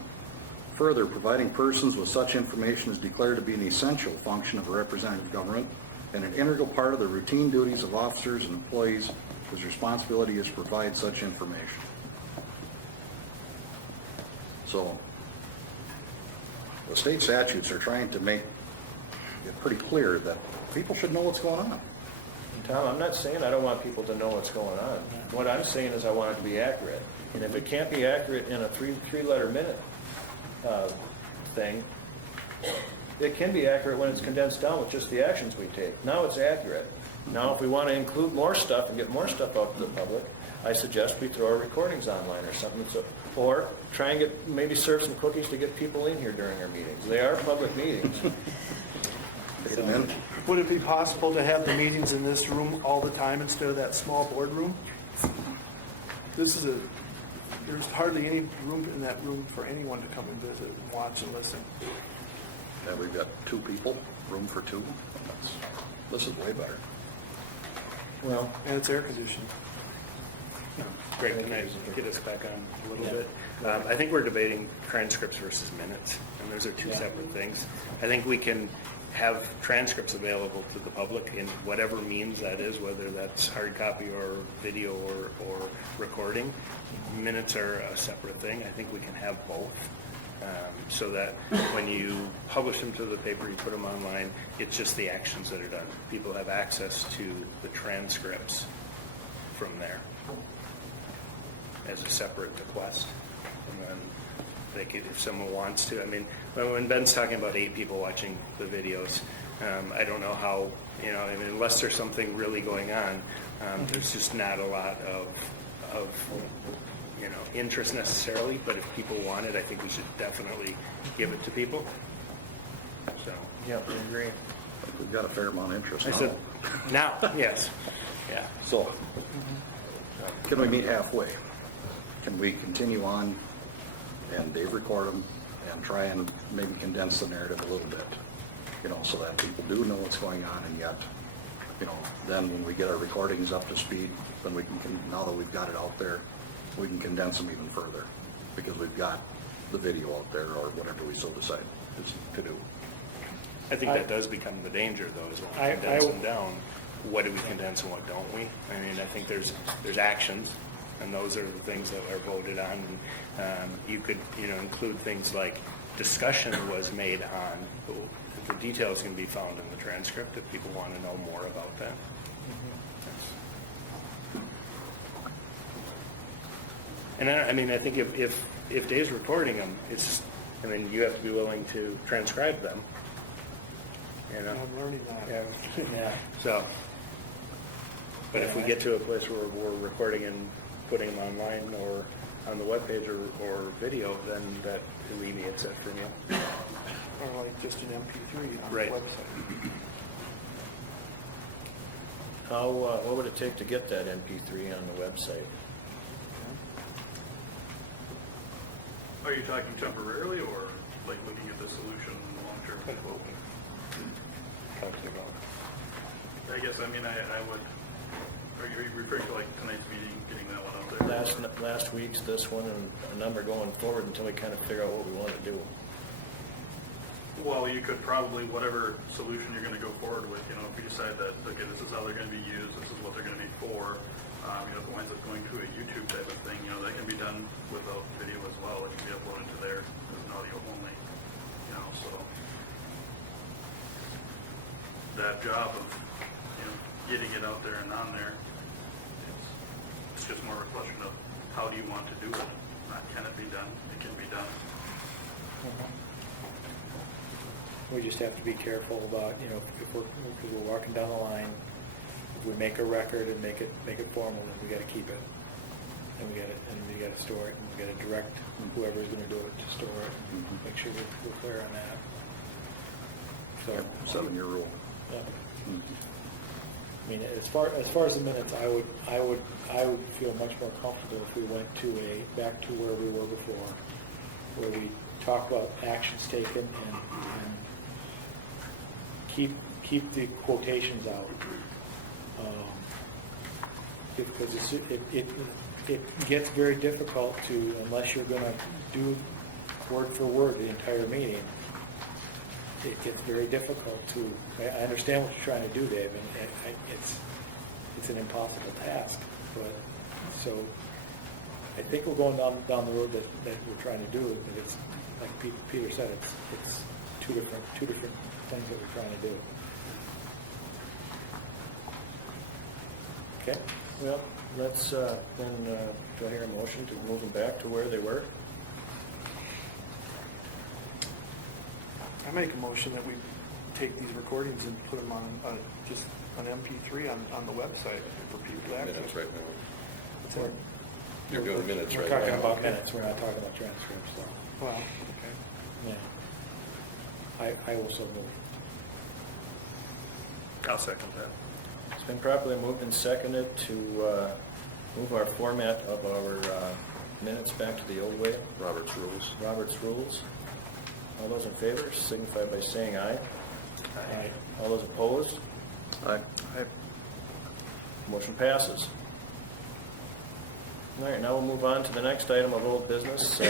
Further, providing persons with such information is declared to be an essential function of a representative government and an integral part of the routine duties of officers and employees whose responsibility is to provide such information. So, the state statutes are trying to make it pretty clear that people should know what's going on. Tom, I'm not saying I don't want people to know what's going on. What I'm saying is I want it to be accurate. And if it can't be accurate in a three-letter minute thing, it can be accurate when it's condensed down with just the actions we take. Now it's accurate. Now if we want to include more stuff and get more stuff out to the public, I suggest we throw our recordings online or something, so, or try and get, maybe serve some cookies to get people in here during our meetings. They are public meetings. Get them in. Would it be possible to have the meetings in this room all the time instead of that small boardroom? There's hardly any room in that room for anyone to come and visit and watch and listen. Yeah, we've got 2 people, room for 2. This is way better. Well, And it's air conditioned. Greg, can I get us back on a little bit? I think we're debating transcripts versus minutes, and those are two separate things. I think we can have transcripts available to the public in whatever means that is, whether that's hard copy or video or recording. Minutes are a separate thing. I think we can have both. So that when you publish them to the paper, you put them online, it's just the actions that are done. People have access to the transcripts from there as a separate request. And then they could, if someone wants to, I mean, when Ben's talking about 8 people watching the videos, I don't know how, I mean, unless there's something really going on, there's just not a lot of interest necessarily, but if people want it, I think we should definitely give it to people. So. yeah, I agree. We've got a fair amount of interest I now. said, now, yes, yeah. So, can we meet halfway? Can we continue on and Dave record them and try and maybe condense the narrative a little bit? So that people do know what's going on, and yet, then when we get our recordings up to speed, then we can, now that we've got it out there, we can condense them even further because we've got the video out there or whatever we so decide to do. I think that does become the danger, though, is when we condense them down. What do we condense and what don't we? I mean, I think there's actions, and those are the things that are voted on. And you could, include things like discussion was made on. The details can be found in the transcript if people want to know more about that. And I think if Dave's recording them, you have to be willing to transcribe them. I'm learning that. Yeah. So, but if we get to a place where we're recording and putting them online or on the webpage or video, then that alleviates it from you. Or like just an MP3 on Right. the website. What would it take to get that MP3 on the website? Are you talking temporarily or like looking at the solution long term? I guess, I would, are you referring to like tonight's meeting, getting that one out there? Last week's, this one, and a number going forward until we kind of figure out what we want to do. Well, you could probably, whatever solution you're going to go forward with, if you decide that, okay, this is how they're going to be used, this is what they're going to be for, if it winds up going to a YouTube type of thing, that can be done without video as well. It can be uploaded to there as an audio only, so that job of, getting it out there and on there, it's just more a question of how do you want to do it, not can it be done, it can be done. We just have to be careful about, because we're walking down the line, if we make a record and make it formal, then we gotta keep it. And we gotta store it, and we gotta direct whoever's gonna do it to store it, and make sure we're clear on that. So, 7-year rule. yeah. I mean, as far as the minutes, I would feel much more comfortable if we went back to where we were before, where we talk about actions taken and keep the quotations out. Because it gets very difficult to, unless you're going to do word for word the entire meeting, it gets very difficult to, I understand what you're trying to do, Dave, and it's an impossible task. But so I think we're going down the road that we're trying to do it, but it's like Peter said, it's two different things that we're trying to do. Okay, well, let's then, do I hear a motion to move them back to where they were? I make a motion that we take these recordings and put them on just an MP3 on the website for people to Yeah, access. that's right. You're doing minutes We're right talking now. about minutes, we're not talking about transcripts, so, Well, okay. yeah. I also move. I'll second that. It's been properly moved and seconded to move our format of our minutes back to the old way, Robert's rules. Robert's rules. All those in favor signify by saying aye. Aye. All those opposed? Aye. Motion passes. All right, now we'll move on to the next item of old business.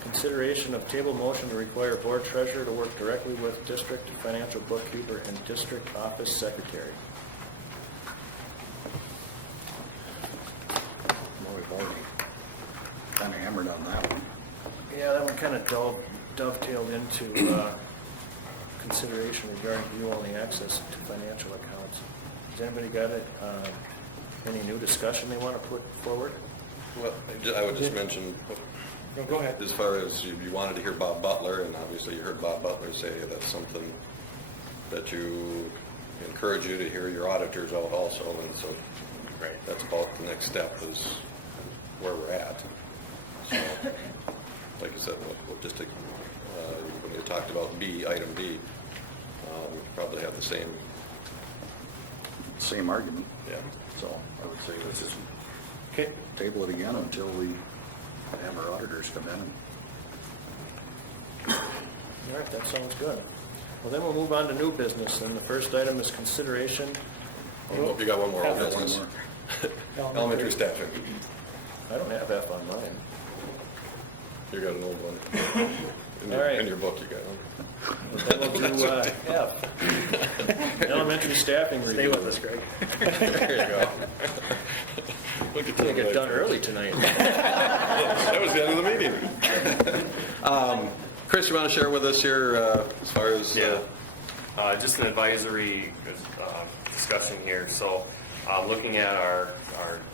Consideration of table motion to require board treasurer to work directly with district financial bookkeeper and district office secretary. We've already kind of hammered on that one. Yeah, that one kind of dovetailed into consideration regarding view-only access to financial accounts. Has anybody got it? Any new discussion they want to put forward? Well, I would just mention, No, go ahead. as far as you wanted to hear Bob Butler, and obviously you heard Bob Butler say that's something that you encourage you to hear your auditors out also, and so that's about the next step is where we're at. So, like I said, we'll just take, when you talked about item B, we probably have the same. Same argument. Yeah. So I would say let's just Okay. table it again until we have our auditors come in. All right, that sounds good. Well, then we'll move on to new business, and the first item is consideration. Oh, you got one more old One business. more. Elementary staffing. I don't have F on mine. You got an old one. All right. In your book, you got one. Then we'll do F. Elementary staffing review. Stay with us, Greg. There you go. Look at Gonna get done that. early tonight. That was the end of the meeting. Chris, you want to share with us here as far as? Just an advisory discussion here. So looking at our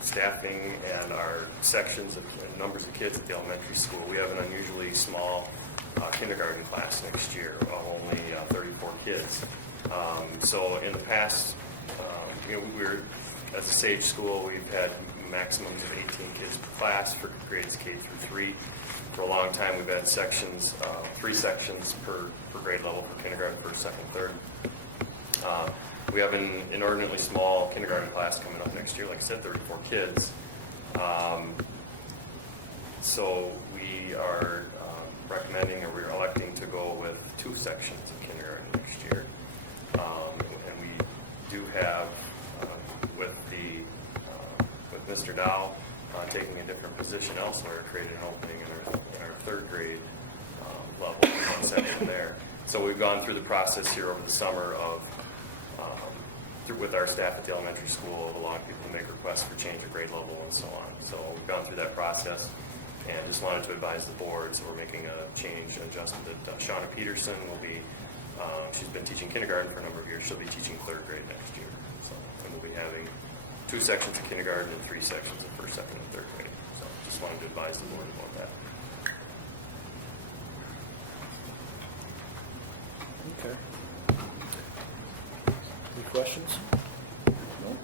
staffing and our sections and numbers of kids at the elementary school, we have an unusually small kindergarten class next year of only 34 kids. So in the past, we're, as a SAGE school, we've had maximums of 18 kids per class for grades K through 3. For a long time, we've had sections, 3 sections per grade level for kindergarten, first, second, third. We have an inordinately small kindergarten class coming up next year, like I said, 34 kids. So we are recommending, or we're electing to go with 2 sections of kindergarten next year. And we do have, with Mr. Dow taking a different position elsewhere, created an opening in our 3rd grade level, one section there. So we've gone through the process here over the summer of, with our staff at the elementary school, allowing people to make requests for change of grade level and so on. So we've gone through that process and just wanted to advise the board. So we're making a change, an adjustment that Shauna Peterson will be, she's been teaching kindergarten for a number of years. She'll be teaching 3rd grade next year. So, and we'll be having 2 sections of kindergarten and 3 sections of first, second, and 3rd grade. So just wanted to advise the board about that. Okay. Any questions? No?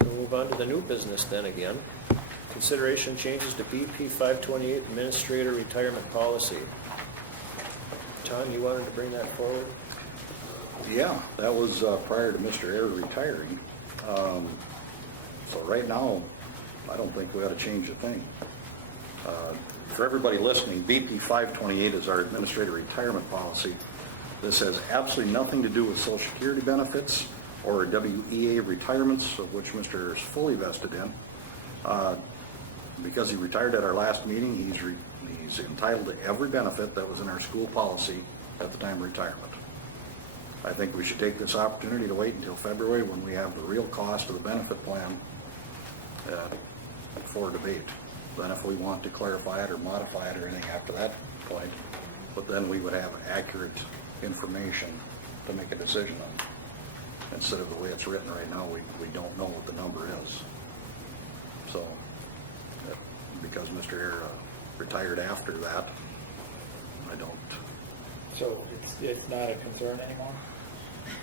We'll move on to the new business then again. Consideration changes to BP 528 Administrator Retirement Policy. Tom, you wanted to bring that forward? Yeah, that was prior to Mr. Ayers retiring. So right now, I don't think we ought to change a thing. For everybody listening, BP 528 is our administrative retirement policy. This has absolutely nothing to do with Social Security benefits or WEA retirements, of which Mr. Ayers is fully vested in. Because he retired at our last meeting, he's entitled to every benefit that was in our school policy at the time of retirement. I think we should take this opportunity to wait until February when we have the real cost of the benefit plan for debate. Then if we want to clarify it or modify it or anything after that point, but then we would have accurate information to make a decision on. Instead of the way it's written right now, we don't know what the number is. So, because Mr. Ayers retired after that, I don't. So it's not a concern anymore?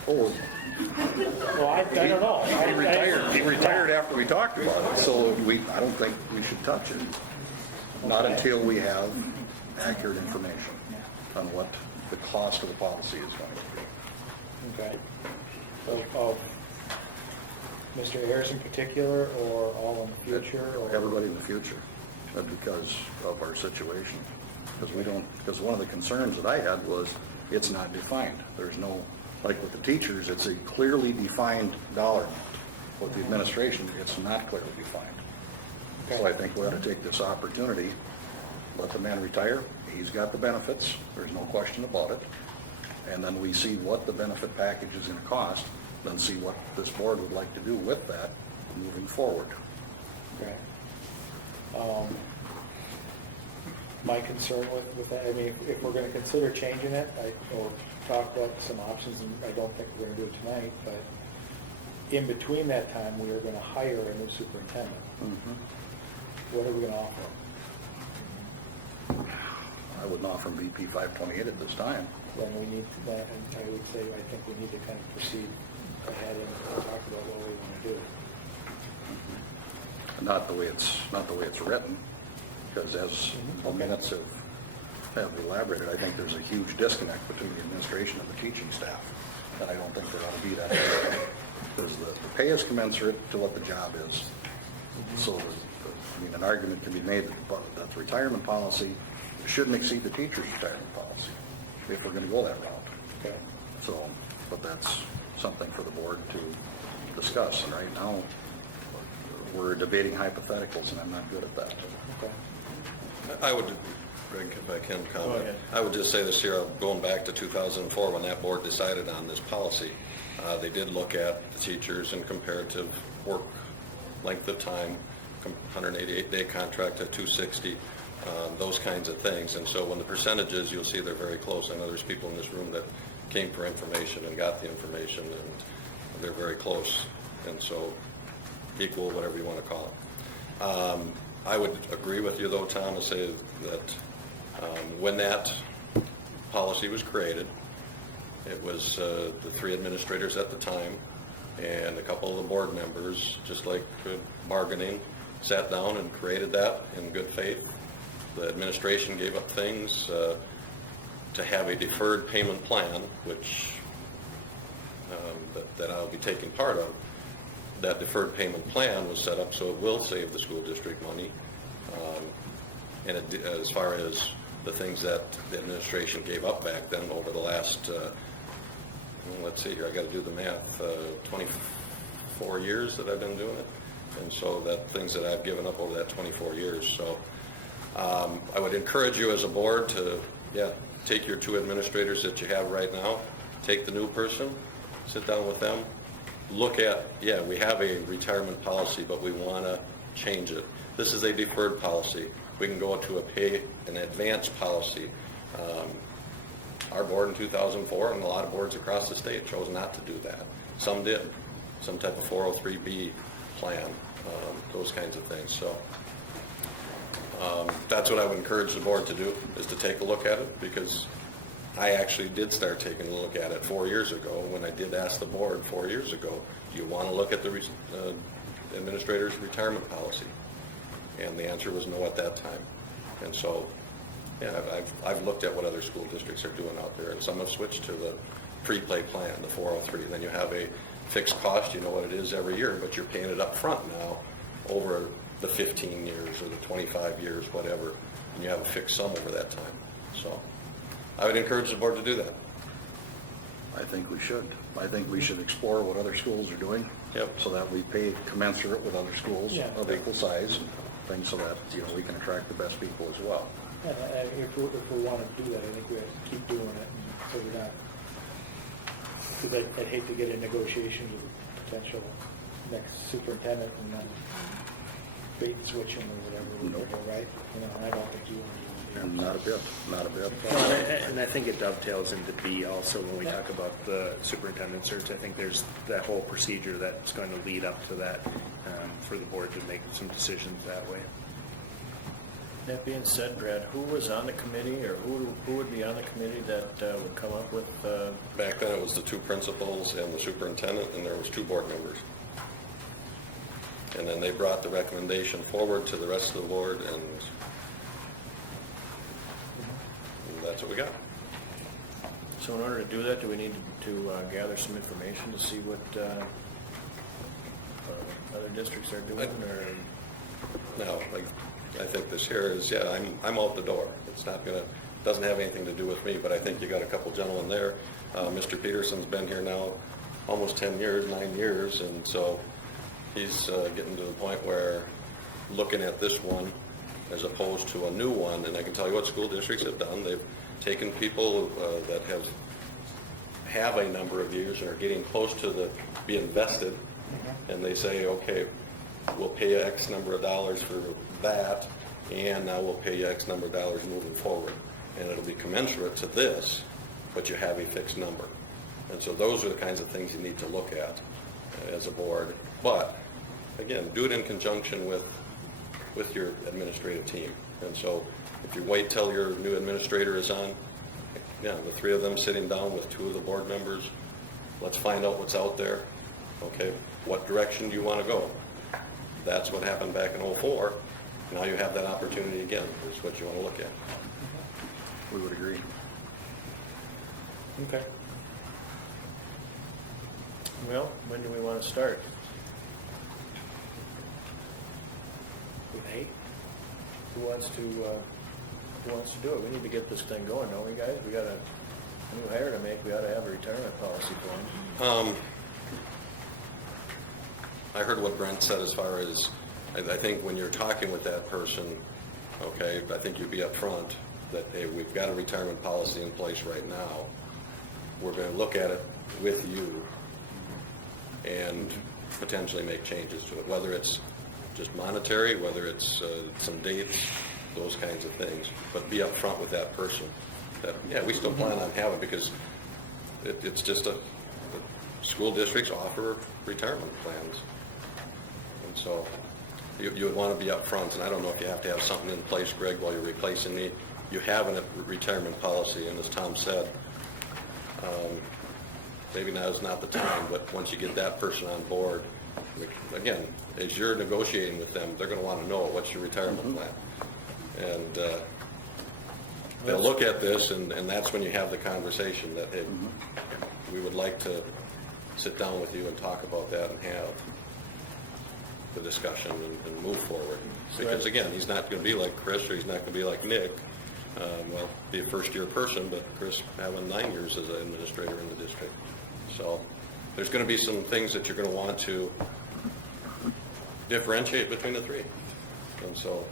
Oh, Well, I don't know. he retired after we talked about it, so I don't think we should touch it. Not until we have accurate information on what the cost of the policy is going to be. Okay. So, Mr. Ayers in particular, or all in the future? Or? Everybody in the future, because of our situation. Because one of the concerns that I had was it's not defined. There's no, like with the teachers, it's a clearly defined dollar amount. With the administration, it's not clearly defined. So I think we ought to take this opportunity, let the man retire. He's got the benefits, there's no question about it. And then we see what the benefit package is going to cost, then see what this board would like to do with that moving forward. Okay. My concern with that, I mean, if we're going to consider changing it, or talk about some options, and I don't think we're going to do it tonight, but in between that time, we are going to hire a new superintendent. What are we going to offer him? I wouldn't offer him BP 528 at this time. Then we need to, that, and I would say, I think we need to kind of proceed ahead and talk about what we want to do. Not the way it's written, because as the minutes have elaborated, I think there's a huge disconnect between the administration and the teaching staff, and I don't think there ought to be that. Because the pay is commensurate to what the job is. So, an argument can be made that the retirement policy shouldn't exceed the teacher's retirement policy, if we're going to go that route. Okay. So, but that's something for the board to discuss, and right now, we're debating hypotheticals, and I'm not good at that. Okay. I would, Greg, if I can comment, I would just say this here, going back to 2004 when that board decided on this policy, they did look at the teachers and comparative work length of time, 188-day contract at 260, those kinds of things. And so when the percentages, you'll see they're very close. I know there's people in this room that came for information and got the information, and they're very close. And so equal, whatever you want to call it. I would agree with you, though, Tom, to say that when that policy was created, it was the three administrators at the time and a couple of the board members, just like bargaining, sat down and created that in good faith. The administration gave up things to have a deferred payment plan, which that I'll be taking part of. That deferred payment plan was set up so it will save the school district money. And as far as the things that the administration gave up back then over the last, let's see here, I got to do the math, 24 years that I've been doing it. And so that things that I've given up over that 24 years. So I would encourage you as a board to, take your two administrators that you have right now, take the new person, sit down with them, look at, we have a retirement policy, but we want to change it. This is a deferred policy. We can go to a pay in advance policy. Our board in 2004 and a lot of boards across the state chose not to do that. Some did, some type of 403B plan, those kinds of things. So that's what I would encourage the board to do, is to take a look at it, because I actually did start taking a look at it 4 years ago when I did ask the board 4 years ago, do you want to look at the administrator's retirement policy? And the answer was no at that time. And so, I've looked at what other school districts are doing out there, and some have switched to the pre-play plan, the 403. And then you have a fixed cost, you know what it is every year, but you're paying it up front now over the 15 years or the 25 years, whatever, and you have a fixed sum over that time. So I would encourage the board to do that. I think we should. I think we should explore what other schools are doing. Yep. So that we pay commensurate with other schools of equal size and things, so that, we can attract the best people as well. And if we want to do that, I think we have to keep doing it, so we're not, because I'd hate to get in negotiations with potential next superintendent and then bait and switch them or whatever we do, right? I don't think you want to do that. Not a bit. And I think it dovetails into B also when we talk about the superintendent search. I think there's that whole procedure that's going to lead up to that for the board to make some decisions that way. That being said, Brad, who was on the committee, or who would be on the committee that would come up with, Back then, it was the 2 principals and the superintendent, and there was 2 board members. And then they brought the recommendation forward to the rest of the board, and that's what we got. so in order to do that, do we need to gather some information to see what other districts are doing, or? No, I think this here is, yeah, I'm out the door. It's not gonna, doesn't have anything to do with me, but I think you got a couple gentlemen there. Mr. Peterson's been here now almost 10 years, 9 years, and so he's getting to the point where looking at this one as opposed to a new one, and I can tell you what school districts have done. They've taken people that have a number of years and are getting close to being vested, and they say, okay, we'll pay you X number of dollars for that, and now we'll pay you X number of dollars moving forward. And it'll be commensurate to this, but you have a fixed number. And so those are the kinds of things you need to look at as a board. But, again, do it in conjunction with your administrative team. And so if you wait till your new administrator is on, yeah, the 3 of them sitting down with 2 of the board members, let's find out what's out there. Okay, what direction do you want to go? That's what happened back in '04. Now you have that opportunity again. Is what you want to look at. We would agree. Okay. Well, when do we want to start? Renee? Who wants to do it? We need to get this thing going, don't we, guys? We got a new hire to make. We ought to have a retirement policy going. I heard what Brent said as far as, I think when you're talking with that person, okay, I think you'd be upfront that, hey, we've got a retirement policy in place right now. We're going to look at it with you and potentially make changes to it, whether it's just monetary, whether it's some dates, those kinds of things. But be upfront with that person that, yeah, we still plan on having, because it's just school districts offer retirement plans. And so you would want to be upfront, and I don't know if you have to have something in place, Greg, while you're replacing me. You have a retirement policy, and as Tom said, maybe now is not the time, but once you get that person on board, again, as you're negotiating with them, they're going to want to know what's your retirement plan. And they'll look at this, and that's when you have the conversation that, hey, we would like to sit down with you and talk about that and have the discussion and move forward. Because again, he's not going to be like Chris, or he's not going to be like Nick. Well, be a first-year person, but Chris having 9 years as an administrator in the district. So there's going to be some things that you're going to want to differentiate between the 3. And so,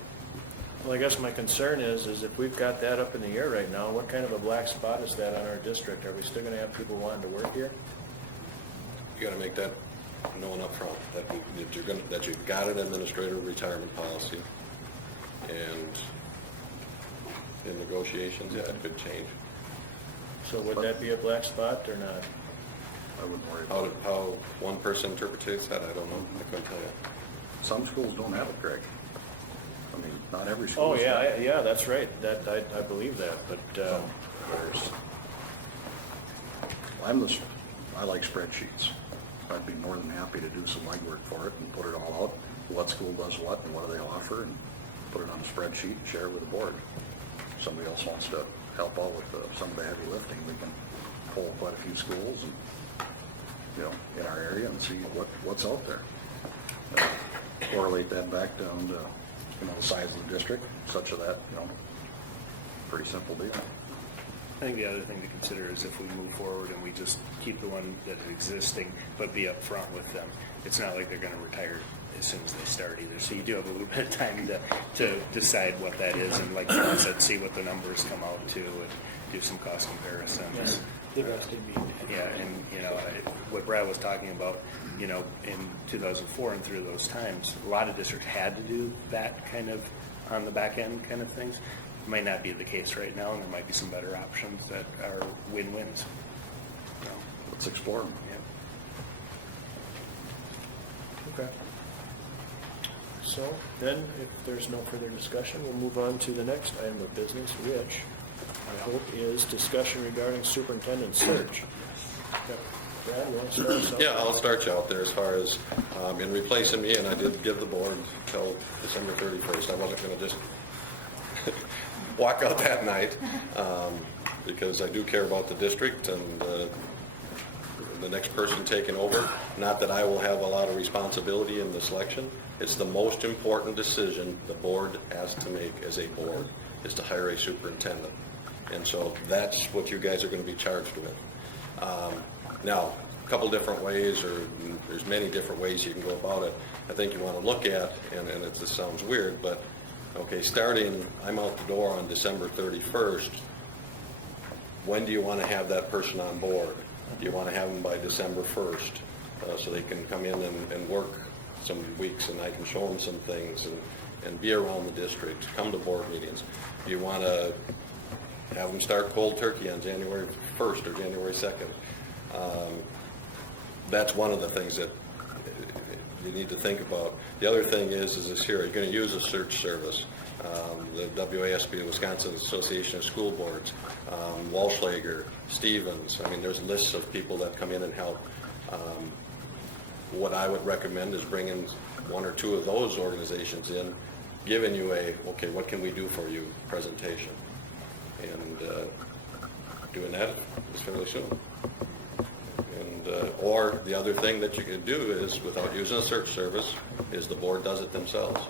Well, I guess my concern is if we've got that up in the air right now, what kind of a black spot is that on our district? Are we still going to have people wanting to work here? you got to make that known up front, that you've got an administrative retirement policy, and in negotiations, yeah, it could change. So would that be a black spot or not? I wouldn't worry about it. How one person interprets that, I don't know. I couldn't tell you. Some schools don't have it, Greg. I mean, not every school. Oh, yeah, yeah, that's right. That, I believe that, but, I like spreadsheets. I'd be more than happy to do some legwork for it and put it all out, what school does what and what do they offer, and put it on a spreadsheet and share it with the board. If somebody else wants to help out with some of the heavy lifting, we can pull quite a few schools and, in our area and see what's out there. Correlate that back down to, the size of the district, such that, pretty simple deal. I think the other thing to consider is if we move forward and we just keep the one that is existing, but be upfront with them. It's not like they're going to retire as soon as they start either. So you do have a little bit of time to decide what that is, and like John said, see what the numbers come out to and do some cost comparisons. The rest of me. Yeah, and what Brad was talking about, in 2004 and through those times, a lot of districts had to do that kind of on the back end kind of things. It might not be the case right now, and there might be some better options that are win-wins. Let's explore them. Yeah. okay. So then, if there's no further discussion, we'll move on to the next item of business, which I hope is discussion regarding superintendent search. Brad, you want to start us off? Yeah, I'll start you out there as far as in replacing me, and I did give the board till December 31st. I wasn't going to just walk out that night because I do care about the district and the next person taking over. Not that I will have a lot of responsibility in the selection. It's the most important decision the board has to make as a board, is to hire a superintendent. And so that's what you guys are going to be charged with. Now, a couple different ways, or there's many different ways you can go about it. I think you want to look at, and this sounds weird, but okay, starting, I'm out the door on December 31st. When do you want to have that person on board? Do you want to have them by December 1st so they can come in and work some weeks and I can show them some things and be around the district, come to board meetings? Do you want to have them start cold turkey on January 1st or January 2nd? That's one of the things that you need to think about. The other thing is this here, you're going to use a search service. The WASB, the Wisconsin Association of School Boards, Walschlager, Stevens. I mean, there's lists of people that come in and help. What I would recommend is bringing one or two of those organizations in, giving you a, okay, what can we do for you presentation. And doing that is fairly soon. And, or the other thing that you can do is, without using a search service, is the board does it themselves.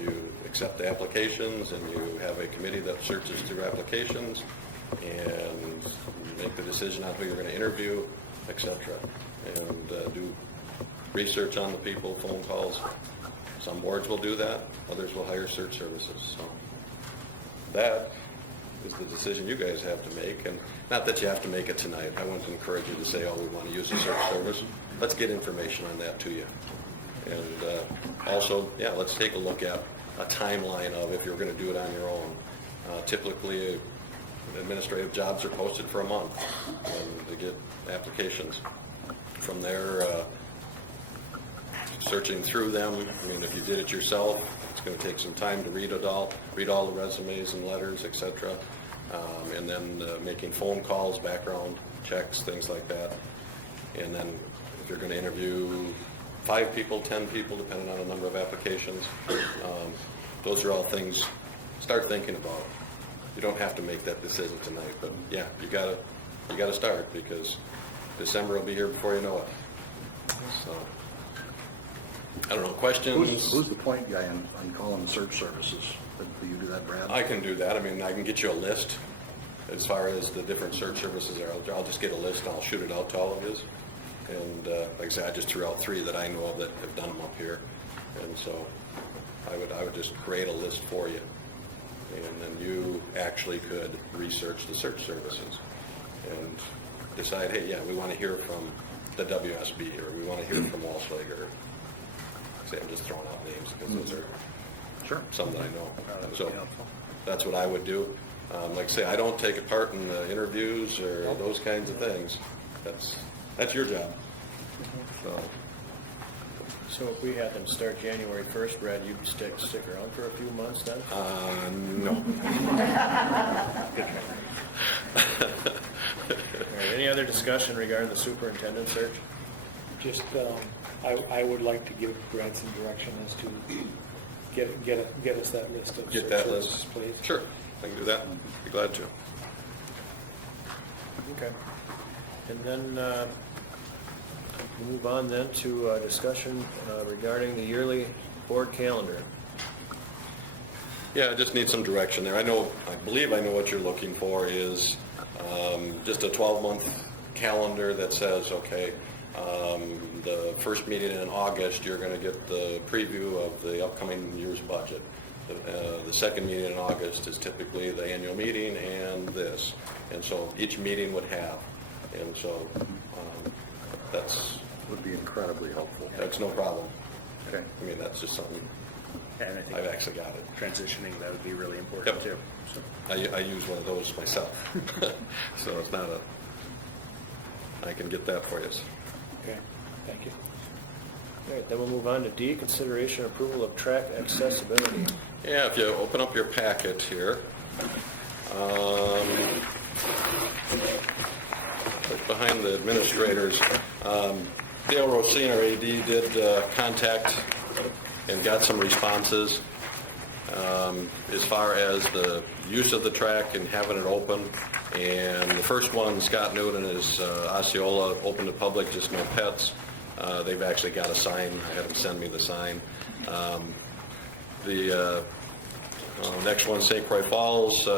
You accept the applications and you have a committee that searches through applications and make the decision on who you're going to interview, etc. And do research on the people, phone calls. Some boards will do that, others will hire search services. So that is the decision you guys have to make, and not that you have to make it tonight. I wouldn't encourage you to say, oh, we want to use a search service. Let's get information on that to you. And also, yeah, let's take a look at a timeline of if you're going to do it on your own. Typically, administrative jobs are posted for a month and to get applications. From there, searching through them, I mean, if you did it yourself, it's going to take some time to read all the resumes and letters, etc. And then making phone calls, background checks, things like that. And then if you're going to interview 5 people, 10 people, depending on the number of applications, those are all things start thinking about. You don't have to make that decision tonight, but yeah, you gotta start, because December will be here before you know it. So I don't know, questions? Who's the point guy on calling search services? Do you do that, Brad? I can do that. I mean, I can get you a list as far as the different search services are. I'll just get a list and I'll shoot it out to all of you. And like I said, I just threw out 3 that I know of that have done them up here. And so I would just create a list for you. And then you actually could research the search services and decide, hey, yeah, we want to hear from the WSB, or we want to hear from Walschlager. Say, I'm just throwing out names because those are some that I know. So that's what I would do. Like I say, I don't take part in the interviews or those kinds of things. That's your job. So if we had them start January 1st, Brad, you'd stick around for a few months then? No. All right, any other discussion regarding the superintendent search? Just, I would like to give Brad some direction as to get us that list of Get that services, list, please. Sure, I can do that. Be glad to. Okay. And then move on then to a discussion regarding the yearly board calendar. Yeah, I just need some direction there. I believe I know what you're looking for is just a 12-month calendar that says, okay, the first meeting in August, you're going to get the preview of the upcoming year's budget. The second meeting in August is typically the annual meeting and this. And so each meeting would have. And so that's... Would be incredibly helpful. That's no problem. Okay. I mean, that's just something, And I think I've actually got it. transitioning, that would be really important Yep. too. So. I use one of those myself. So it's not I can get that for you. Okay, thank you. All right, then we'll move on to D, consideration and approval of track accessibility. Yeah, if you open up your packet here, right behind the administrators, Dale Rosine, our AD, did contact and got some responses as far as the use of the track and having it open. And the first one, Scott Newton, is Osceola, open to public, just no pets. They've actually got a sign. I had them send me the sign. The next one, St. Croix Falls.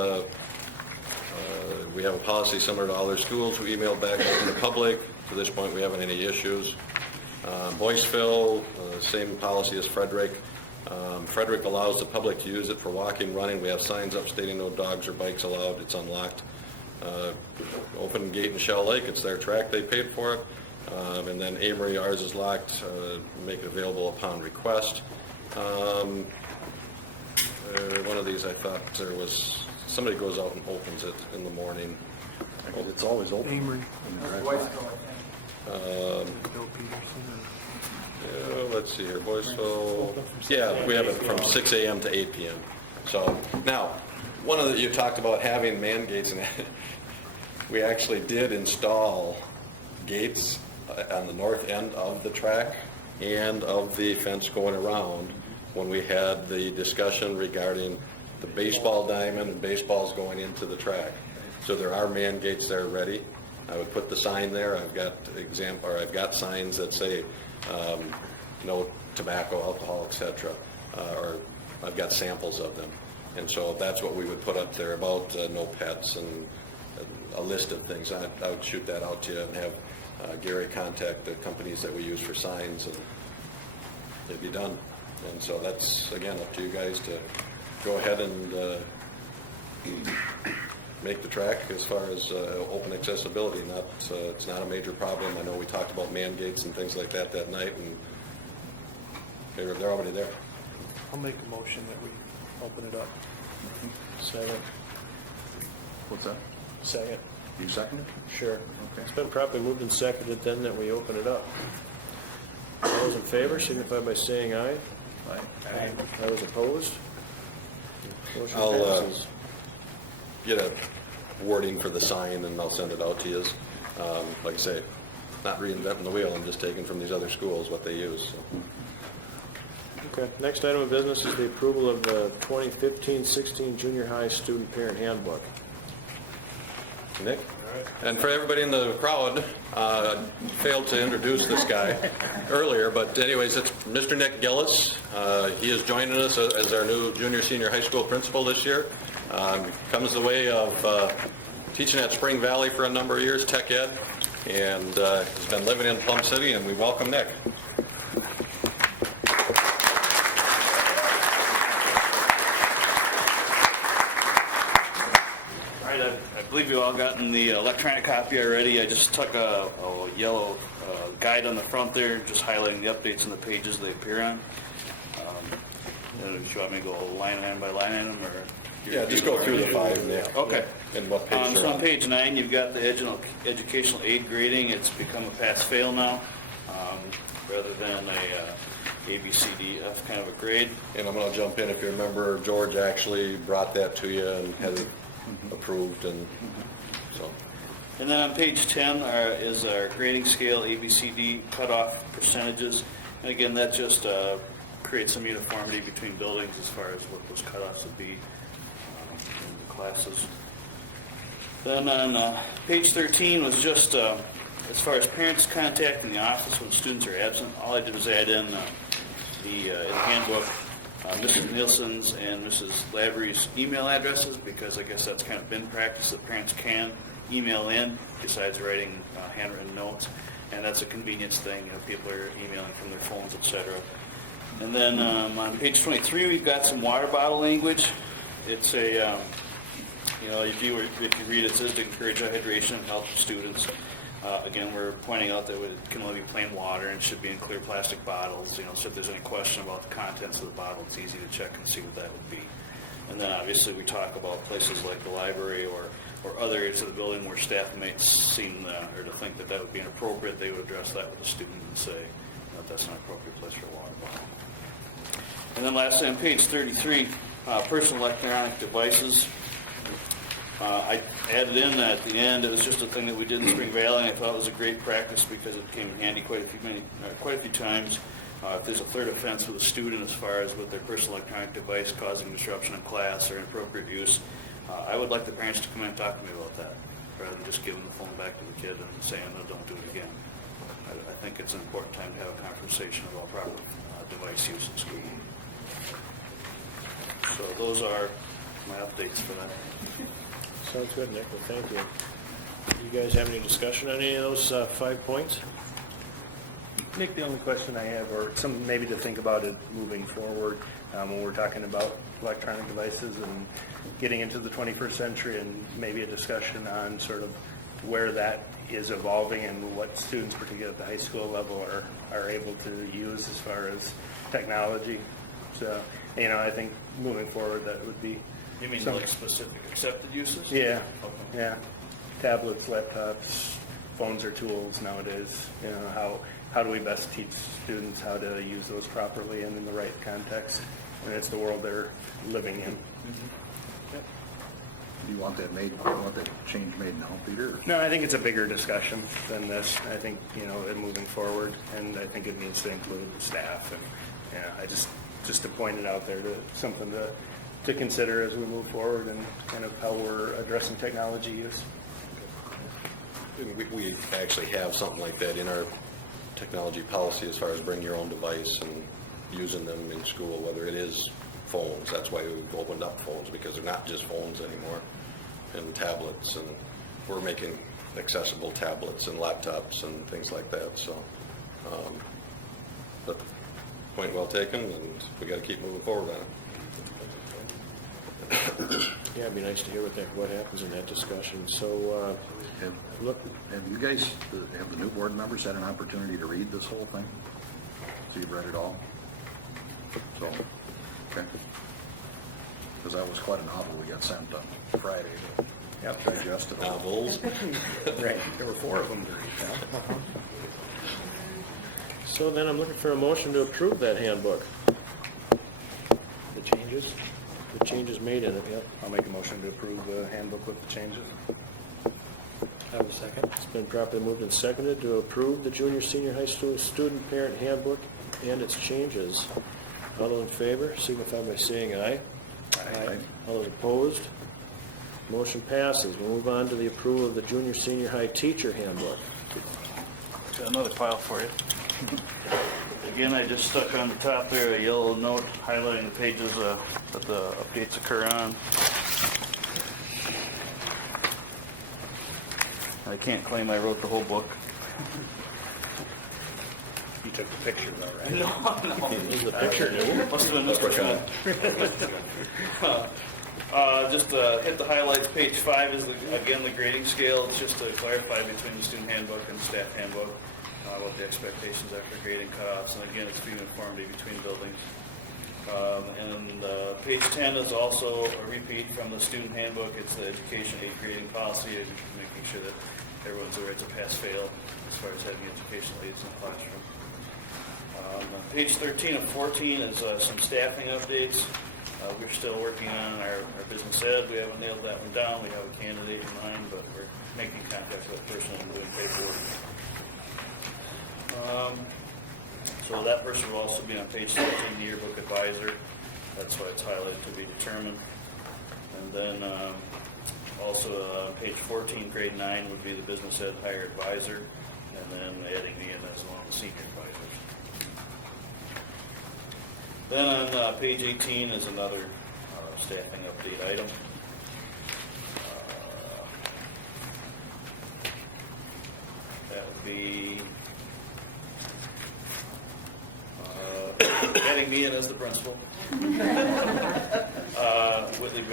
We have a policy similar to all their schools. We emailed back open to public. To this point, we haven't any issues. Boyceville, same policy as Frederick. Frederick allows the public to use it for walking, running. We have signs up stating no dogs or bikes allowed. It's unlocked. Open gate in Shell Lake. It's their track. They paid for it. And then Amory, ours is locked. Make it available upon request. One of these, I thought there was somebody goes out and opens it in the morning. It's always open. Amory. Bill Let's see here, Boyceville. Yeah, we have it from 6 a.m. to 8 p.m. So now, one of the, you talked about having man gates, and we actually did install gates on the north end of the track and of the fence going around when we had the discussion regarding the baseball diamond and baseballs going into the track. So there are man gates there ready. I would put the sign there. I've got signs that say no tobacco, alcohol, etc. Or I've got samples of them. And so that's what we would put up there about no pets and a list of things. I would shoot that out to you and have Gary contact the companies that we use for signs, and it'd be done. And so that's, again, up to you guys to go ahead and make the track as far as open accessibility. It's not a major problem. I know we talked about man gates and things like that night, and they're already there. I'll make a motion that we open it up. Second. What's that? Second. You second it? Sure. Okay. It's been properly moved and seconded then that we open it up. All those in favor signify by saying aye. Aye. Those opposed? Motion I'll passes. get a wording for the sign and I'll send it out to you. Like I say, not reinventing the wheel. I'm just taking from these other schools what they use. So. Okay. Next item of business is the approval of the 2015-16 junior high student parent handbook. Nick? And for everybody in the crowd, failed to introduce this guy earlier, but anyways, it's Mr. Nick Gillis. He is joining us as our new junior senior high school principal this year. Comes the way of teaching at Spring Valley for a number of years, tech ed, and has been living in Plum City, and we welcome Nick. I believe you all gotten the electronic copy already. I just took a yellow guide on the front there, just highlighting the updates on the pages they appear on. Do you want me to go line item by line item, or? Yeah, just go through the five, Nick. Okay. And what page So on page 9, you've got the educational aid grading. It's become a pass-fail now, rather than a B, C, D, F kind of a grade. And I'm going to jump in. If you remember, George actually brought that to you and had it approved, and so. And then on page 10 is our grading scale, ABCD cutoff percentages. And again, that just creates some uniformity between buildings as far as what those cutoffs would be in the classes. Then on page 13 was just as far as parents contacting the office when students are absent. All I did was add in the handbook Mrs. Nielsen's and Mrs. Lavery's email addresses, because I guess that's kind of been practice that parents can email in besides writing handwritten notes, and that's a convenience thing. People are emailing from their phones, etc. And then on page 23, we've got some water bottle language. It's a, if you read it, it says to encourage hydration and help students. Again, we're pointing out that it can only be plain water and should be in clear plastic bottles. So if there's any question about the contents of the bottle, it's easy to check and see what that would be. And then obviously we talk about places like the library or other areas of the building where staff might seem or to think that would be inappropriate. They would address that with the student and say, but that's not an appropriate place for a water bottle. And then lastly, on page 33, personal electronic devices. I added in at the end, it was just a thing that we did in Spring Valley, and I thought it was a great practice because it came in handy quite a few times. If there's a third offense with a student as far as with their personal electronic device causing disruption in class or inappropriate use, I would like the parents to come in and talk to me about that, rather than just giving the phone back to the kid and saying, no, don't do it again. I think it's an important time to have a conversation about proper device use in school. So those are my updates for that. Sounds good, Nick. Well, thank you. You guys have any discussion on any of those 5 points? Nick, the only question I have, or something maybe to think about it moving forward, when we're talking about electronic devices and getting into the 21st century, and maybe a discussion on sort of where that is evolving and what students, particularly at the high school level, are able to use as far as technology. So, I think moving forward that would be... You mean like specific accepted uses? Yeah, Okay. yeah. Tablets, laptops, phones are tools nowadays. How do we best teach students how to use those properly and in the right context? And it's the world they're living in. Do you want that change made now, Peter? No, I think it's a bigger discussion than this. I think, in moving forward, and I think it needs to include staff. And I just to point it out there, something to consider as we move forward and kind of how we're addressing technology use. We actually have something like that in our technology policy as far as bring your own device and using them in school, whether it is phones. That's why we've opened up phones, because they're not just phones anymore, and tablets, and we're making accessible tablets and laptops and things like that. So, but point well taken, and we got to keep moving forward on it. Yeah, it'd be nice to hear what happens in that discussion. So, Have you guys, have the new board members had an opportunity to read this whole thing? So you've read it all? So, okay. Because that was quite a novel we got sent on Friday to digest it all. Novels. Right, there were 4 of them to read. so then I'm looking for a motion to approve that handbook. The changes? The changes made in it, yep. I'll make a motion to approve the handbook with the changes. Have a second. It's been properly moved and seconded to approve the junior senior high school student parent handbook and its changes. All those in favor signify by saying aye. Aye. All those opposed? Motion passes. We'll move on to the approval of the junior senior high teacher handbook. Got another file for you. Again, I just stuck on the top there a yellow note highlighting the pages that the updates occur on. I can't claim I wrote the whole book. You took the picture though, right? No. Is the picture new? Must have been Mr. Just hit the highlights. Page 5 is, again, the grading scale. It's just to clarify between the student handbook and the staff handbook what the expectations are for grading cutoffs. And again, it's for uniformity between buildings. And page 10 is also a repeat from the student handbook. It's the education aid grading policy, making sure that everyone's aware it's a pass-fail as far as having educational aids in the classroom. Page 13 and 14 is some staffing updates. We're still working on our business ed. We haven't nailed that one down. We have a candidate in mind, but we're making contact with that person and doing paperwork. So that person will also be on page 17, the yearbook advisor. That's why it's highlighted to be determined. And then also page 14, grade 9 would be the business ed hire advisor, and then adding me in as one of the senior advisors. Then on page 18 is another staffing update item. That would be adding me in as the principal. Whitley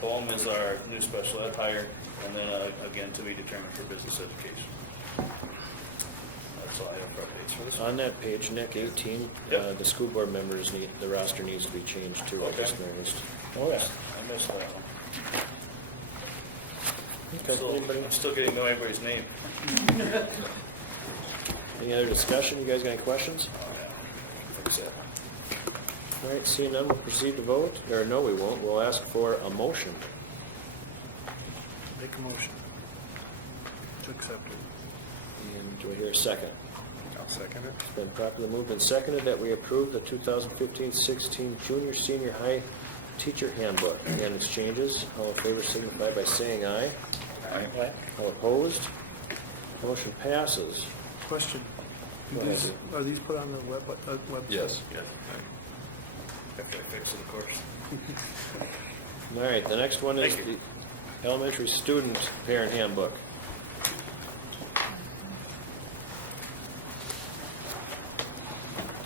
Bohm is our new special ed hire, and then again to be determined for business education. That's all I have for updates for this one. On that page, Nick, 18, Yep. the school board members the roster needs to be changed too. I Okay. just noticed. Oh yeah, I missed that one. Okay, anybody? I'm still getting to know everybody's name. Any other discussion? You guys got any questions? All right, seeing none, we'll proceed to vote. Or no, we won't. We'll ask for a motion. Make a motion to accept it. And do I hear a second? I'll second it. It's been properly moved and seconded that we approve the 2015-16 junior senior high teacher handbook and its changes. All in favor signify by saying aye. Aye. All opposed? Motion passes. Question. Go ahead. Are these put on the website? Yes. After I fix it, of course. All right, the next one is Thank you. the elementary student parent handbook.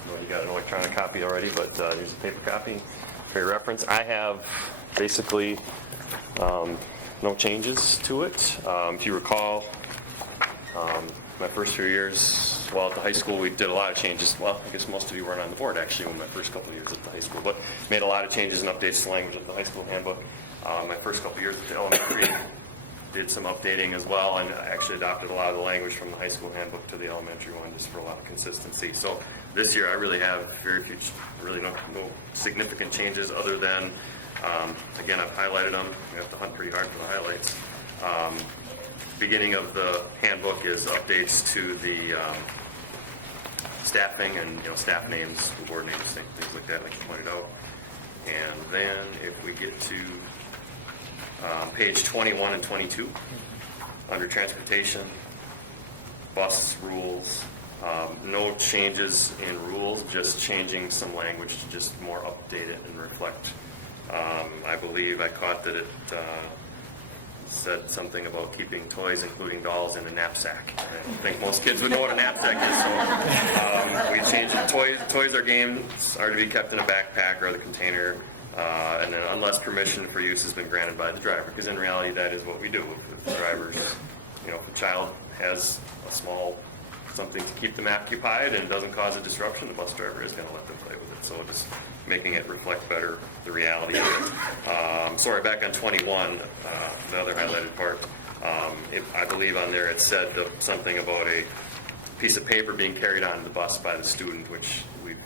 Well, you got an electronic copy already, but here's a paper copy for your reference. I have basically no changes to it. If you recall, my first few years, well, at the high school, we did a lot of changes. Well, I guess most of you weren't on the board, actually, in my first couple of years at the high school, but made a lot of changes and updates to language of the high school handbook. My first couple of years at the elementary, did some updating as well, and I actually adopted a lot of the language from the high school handbook to the elementary one, just for a lot of consistency. So this year, I really have very few, really no significant changes, other than, again, I've highlighted them. You have to hunt pretty hard for the highlights. Beginning of the handbook is updates to the staffing and, staff names, school board names, things like that, like you pointed out. And then if we get to page 21 and 22, under transportation, bus rules, no changes in rules, just changing some language to just more update it and reflect. I believe I caught that it said something about keeping toys, including dolls, in a knapsack. I don't think most kids would know what a knapsack is, so we changed it. Toys or games are to be kept in a backpack or the container, and then unless permission for use has been granted by the driver, because in reality that is what we do. If the driver's, if a child has a small something to keep them occupied and doesn't cause a disruption, the bus driver is going to let them play with it. So just making it reflect better the reality of it. Sorry, back on 21, the other highlighted part, I believe on there it said something about a piece of paper being carried on the bus by the student, which we've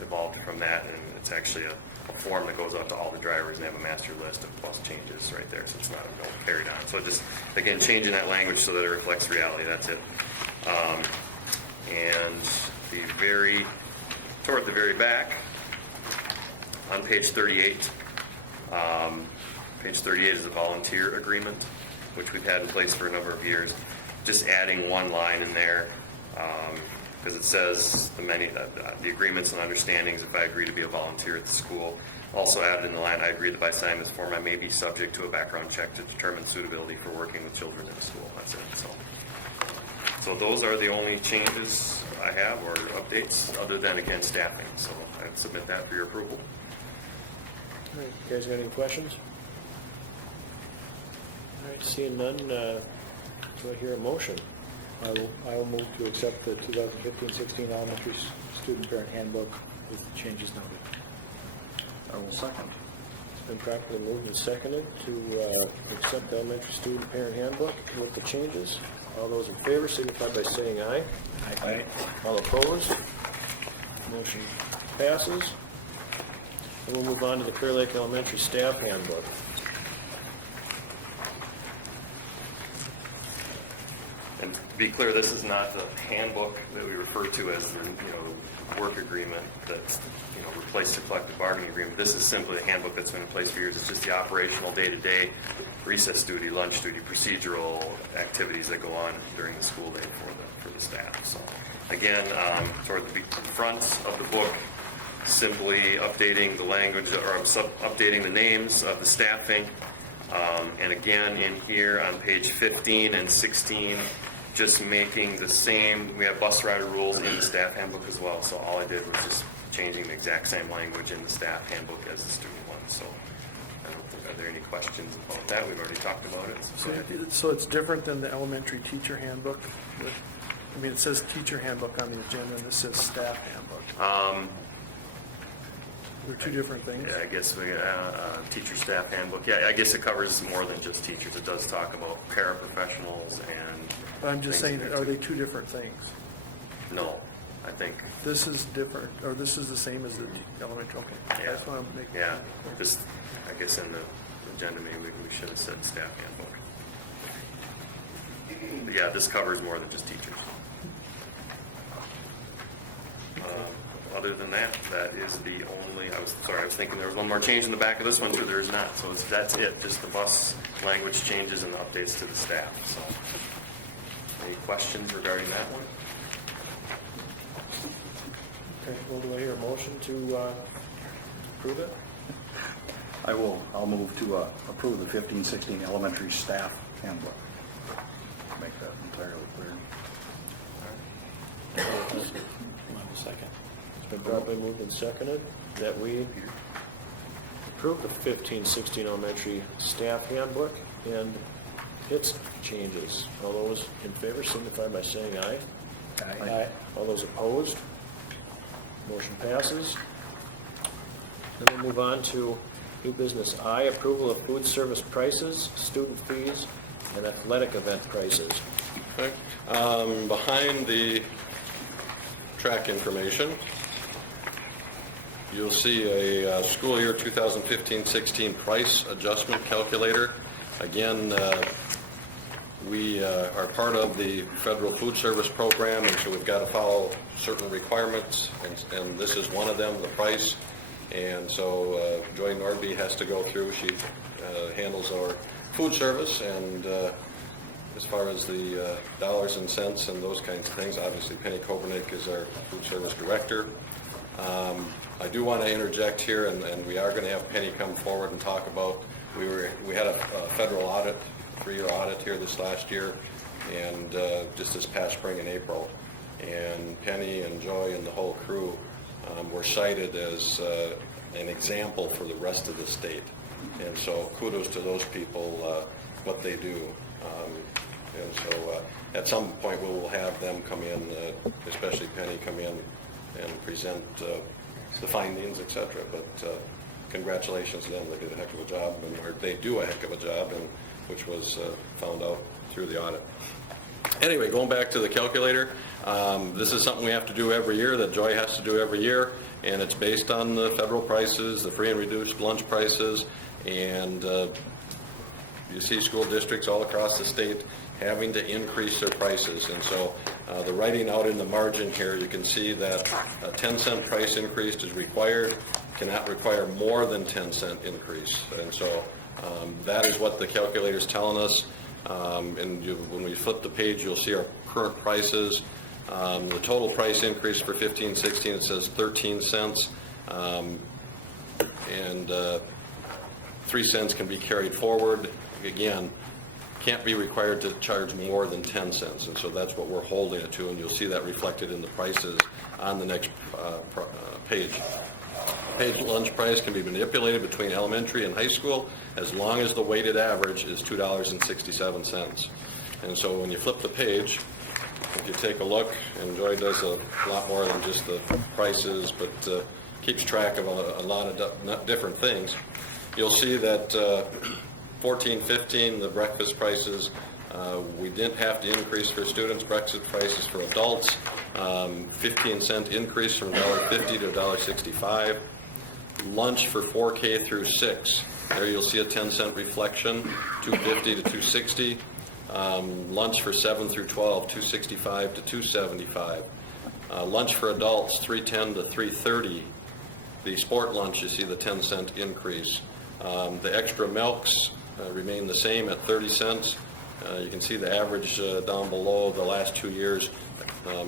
evolved from that, and it's actually a form that goes out to all the drivers, and they have a master list of bus changes right there, so it's not a note carried on. So just, again, changing that language so that it reflects reality, that's it. And toward the very back, on page 38, page 38 is a volunteer agreement, which we've had in place for a number of years. Just adding one line in there, because it says the agreements and understandings if I agree to be a volunteer at the school. Also added in the line, I agree that by signing this form I may be subject to a background check to determine suitability for working with children in the school. That's it. So those are the only changes I have, or updates, other than, again, staffing. So I submit that for your approval. All right, you guys got any questions? All right, seeing none, do I hear a motion? I will move to accept the 2015-16 elementary student parent handbook with the changes noted. I will second. It's been properly moved and seconded to accept the elementary student parent handbook with the changes. All those in favor signify by saying aye. Aye. All opposed? Motion passes. And we'll move on to the Clear Lake Elementary Staff Handbook. And to be clear, this is not the handbook that we refer to as the work agreement that's replaced the collective bargaining agreement. This is simply a handbook that's been in place for years. It's just the operational day-to-day recess duty, lunch duty, procedural activities that go on during the school day for the staff. So again, toward the front of the book, simply updating the language, or updating the names of the staffing. And again, in here on page 15 and 16, just making the same. We have bus rider rules in the staff handbook as well. So all I did was just changing the exact same language in the staff handbook as the student one. So I don't think, are there any questions about that? We've already talked about it. So it's different than the elementary teacher handbook? I mean, it says teacher handbook on the agenda, and this says staff handbook. They're two different things? Yeah, I guess we teacher staff handbook. Yeah, I guess it covers more than just teachers. It does talk about paraprofessionals and. But I'm just saying, are they two different things? No, I think, This is different, or this is the same as the elementary, okay. I Yeah. just want to make. yeah, just, I guess in the agenda, maybe we should have said staff handbook. But yeah, this covers more than just teachers. Other than that, that is the only, I was thinking there was one more change in the back of this one, but there is not. So that's it, just the bus language changes and the updates to the staff, so. Any questions regarding that one? Okay, well, do I hear a motion to approve it? I'll move to approve the 15-16 elementary staff handbook. Make that entirely clear. Second. It's been properly moved and seconded that we approve the 15-16 elementary staff handbook and its changes. All those in favor signify by saying aye. Aye. All those opposed? Motion passes. Then we move on to new business I, approval of food service prices, student fees, and athletic event prices. Okay. Behind the track information, you'll see a school year 2015-16 price adjustment calculator. Again, we are part of the federal food service program, and so we've got to follow certain requirements, and this is one of them, the price. And so Joy Nordby has to go through. She handles our food service, and as far as the dollars and cents and those kinds of things, obviously Penny Kobernick is our food service director. I do want to interject here, and we are going to have Penny come forward and talk about, we had a federal audit, 3-year audit here this last year, and just this past spring in April. And Penny and Joy and the whole crew were cited as an example for the rest of the state. And so kudos to those people, what they do. And so at some point we will have them come in, especially Penny, come in and present the findings, etc. But congratulations to them. They did a heck of a job, or they do a heck of a job, and which was found out through the audit. Anyway, going back to the calculator, this is something we have to do every year, that Joy has to do every year, and it's based on the federal prices, the free and reduced lunch prices, and you see school districts all across the state having to increase their prices. And so the writing out in the margin here, you can see that a 10-cent price increase is required, cannot require more than 10-cent increase. And so that is what the calculator is telling us. And when we flip the page, you'll see our current prices. The total price increase for 15-16, it says 13 cents. And 3 cents can be carried forward. Again, can't be required to charge more than 10 cents. And so that's what we're holding it to, and you'll see that reflected in the prices on the next page. Page lunch price can be manipulated between elementary and high school as long as the weighted average is $2.67. And so when you flip the page, if you take a look, and Joy does a lot more than just the prices, but keeps track of a lot of different things, you'll see that 14-15, the breakfast prices, we didn't have to increase for students. Breakfast prices for adults, 15-cent increase from $1.50 to $1.65. Lunch for 4K through 6, there you'll see a 10-cent reflection, $2.50 to $2.60. Lunch for 7 through 12, $2.65 to $2.75. Lunch for adults, $3.10 to $3.30. The sport lunch, you see the 10-cent increase. The extra milks remain the same at 30 cents. You can see the average down below the last 2 years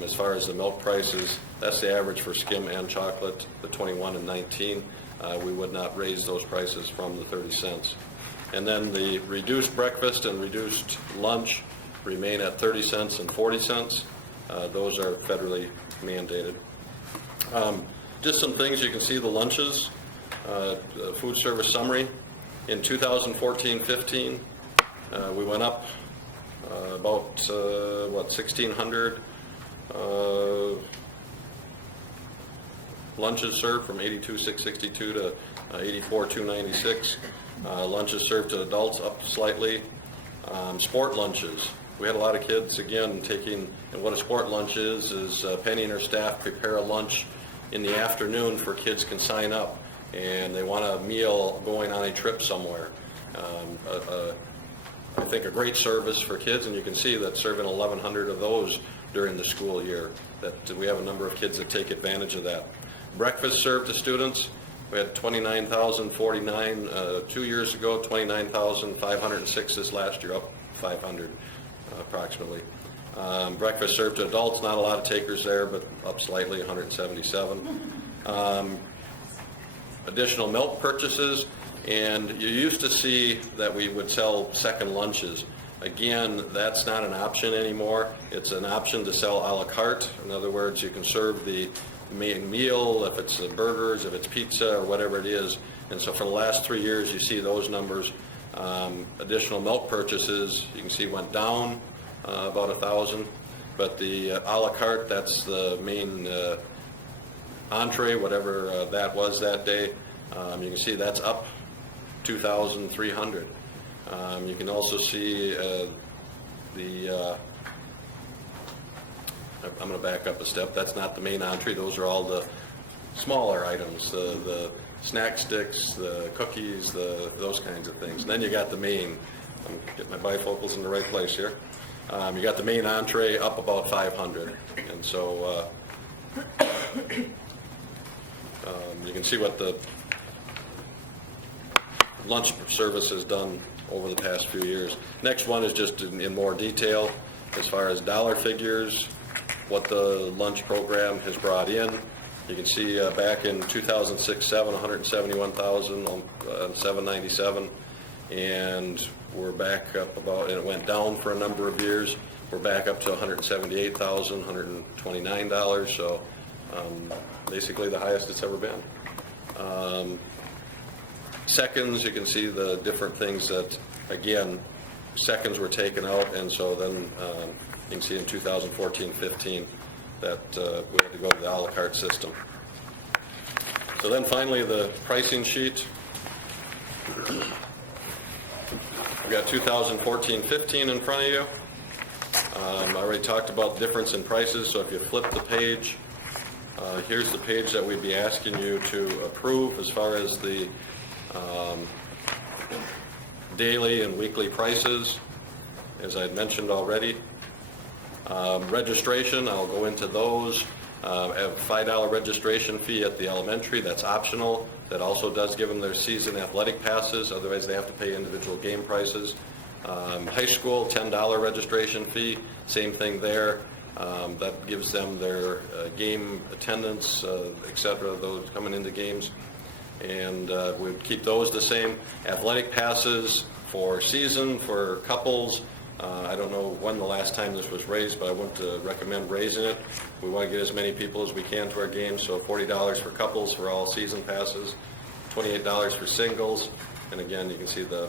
as far as the milk prices. That's the average for skim and chocolate, the 21 and 19. We would not raise those prices from the 30 cents. And then the reduced breakfast and reduced lunch remain at 30 cents and 40 cents. Those are federally mandated. Just some things, you can see the lunches, food service summary. In 2014-15, we went up about, 1,600 lunches served, from 82,662 to 84,296. Lunches served to adults up slightly. Sport lunches, we had a lot of kids, again, taking, and what a sport lunch is Penny and her staff prepare a lunch in the afternoon for kids can sign up, and they want a meal going on a trip somewhere. I think a great service for kids, and you can see that serving 1,100 of those during the school year, that we have a number of kids that take advantage of that. Breakfast served to students, we had 29,049 2 years ago, 29,506 this last year, up 500 approximately. Breakfast served to adults, not a lot of takers there, but up slightly, 177. Additional milk purchases, and you used to see that we would sell second lunches. Again, that's not an option anymore. It's an option to sell a la carte. In other words, you can serve the main meal, if it's burgers, if it's pizza, or whatever it is. And so for the last 3 years, you see those numbers. Additional milk purchases, you can see went down about 1,000. But the a la carte, that's the main entree, whatever that was that day. You can see that's up 2,300. You can also see I'm going to back up a step. That's not the main entree. Those are all the smaller items, the snack sticks, the cookies, those kinds of things. And then you got the main. I'm getting my bifocals in the right place here. You got the main entree up about 500, and so you can see what the lunch service has done over the past few years. Next one is just in more detail as far as dollar figures, what the lunch program has brought in. You can see back in 2006-7, 171,000 on 797, and we're back up about, and it went down for a number of years. We're back up to 178,000, $129, so basically the highest it's ever been. Seconds, you can see the different things that, again, seconds were taken out, and so then you can see in 2014-15 that we had to go to the a la carte system. So then finally the pricing sheet. We've got 2014-15 in front of you. I already talked about the difference in prices, so if you flip the page, here's the page that we'd be asking you to approve as far as the daily and weekly prices, as I had mentioned already. Registration, I'll go into those. I have a $5 registration fee at the elementary. That's optional. That also does give them their season athletic passes. Otherwise, they have to pay individual game prices. High school, $10 registration fee. Same thing there. That gives them their game attendance, etc., those coming into games. And we'd keep those the same. Athletic passes for season, for couples. I don't know when the last time this was raised, but I want to recommend raising it. We want to get as many people as we can to our games, so $40 for couples for all season passes, $28 for singles, and again, you can see the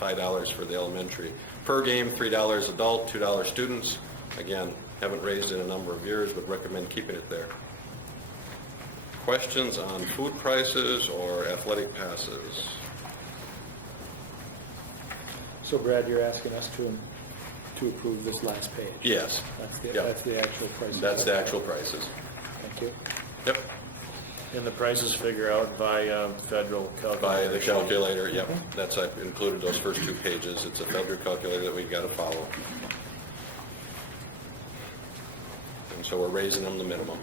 $5 for the elementary. Per game, $3 adult, $2 students. Again, haven't raised in a number of years, but recommend keeping it there. Questions on food prices or athletic passes? So Brad, you're asking us to approve this last page? Yes. That's the actual prices? That's the actual prices. Thank you. Yep. And the prices figure out by federal calculator? By the calculator, yep. That's, I've included those first 2 pages. It's a federal calculator that we've got to follow. And so we're raising them the minimum.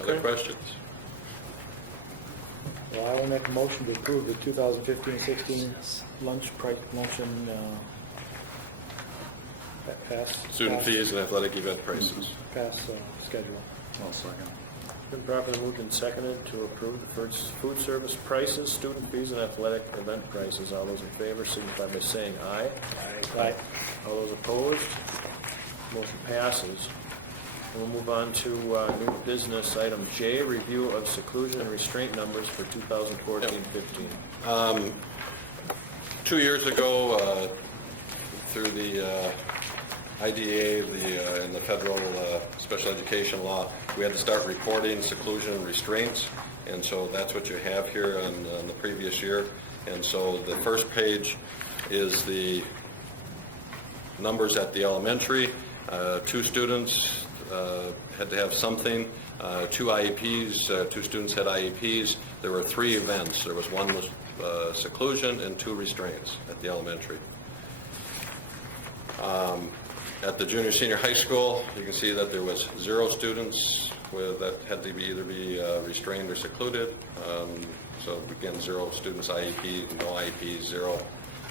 Other questions? Well, I will make a motion to approve the 2015-16 lunch price promotion Student fees and athletic event prices. pass schedule. I'll second. Been properly moved and seconded to approve the first food service prices, student fees, and athletic event prices. All those in favor signify by saying aye. Aye. All those opposed? Motion passes. We'll move on to new business item J, review of seclusion and restraint numbers for 2014-15. 2 years ago, through the IDA, in the federal special education law, we had to start reporting seclusion and restraints, and so that's what you have here on the previous year. And so the first page is the numbers at the elementary. 2 students had to have something. 2 IEPs, 2 students had IEPs. There were 3 events. There was 1 seclusion and 2 restraints at the elementary. At the junior senior high school, you can see that there was 0 students that had to either be restrained or secluded. So again, 0 students IEP, no IEPs, 0,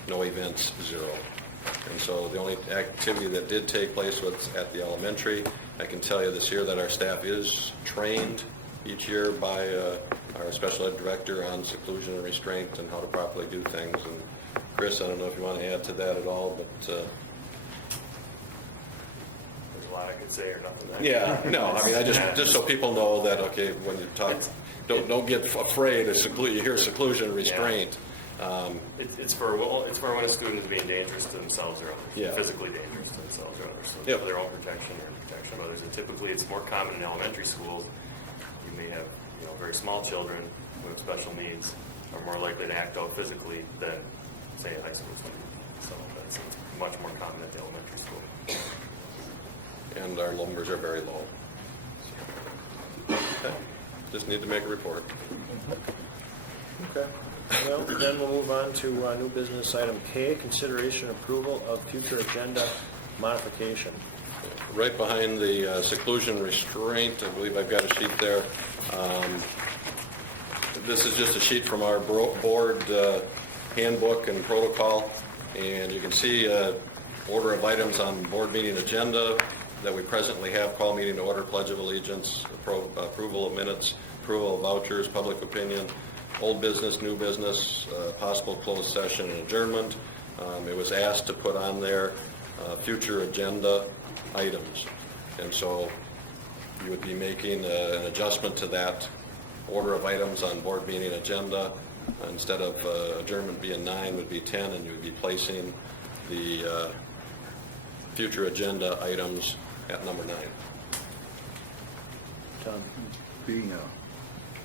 no events, 0. And so the only activity that did take place was at the elementary. I can tell you this year that our staff is trained each year by our special ed director on seclusion and restraint and how to properly do things. And Chris, I don't know if you want to add to that at all, but There's a lot I could say or nothing. yeah, no, I mean, I just so people know that, okay, when you talk, don't get afraid of you hear seclusion, restraint. It's for when a student is being dangerous to themselves or others, Yeah. physically dangerous to themselves or others, so Yep. for their own protection or protection of others. And typically, it's more common in elementary schools. You may have very small children who have special needs are more likely to act out physically than, say, a high school student. So that's much more common at the elementary school. And our numbers are very low. Okay. Just need to make a report. Okay. Well, then we'll move on to new business item K, consideration approval of future agenda modification. Right behind the seclusion restraint, I believe I've got a sheet there. This is just a sheet from our board handbook and protocol, and you can see order of items on board meeting agenda that we presently have: call meeting to order, pledge of allegiance, approval of minutes, approval of vouchers, public opinion, old business, new business, possible closed session and adjournment. It was asked to put on there future agenda items, and so you would be making an adjustment to that order of items on board meeting agenda. Instead of adjournment being 9, would be 10, and you would be placing the future agenda items at number 9. Tom? Being a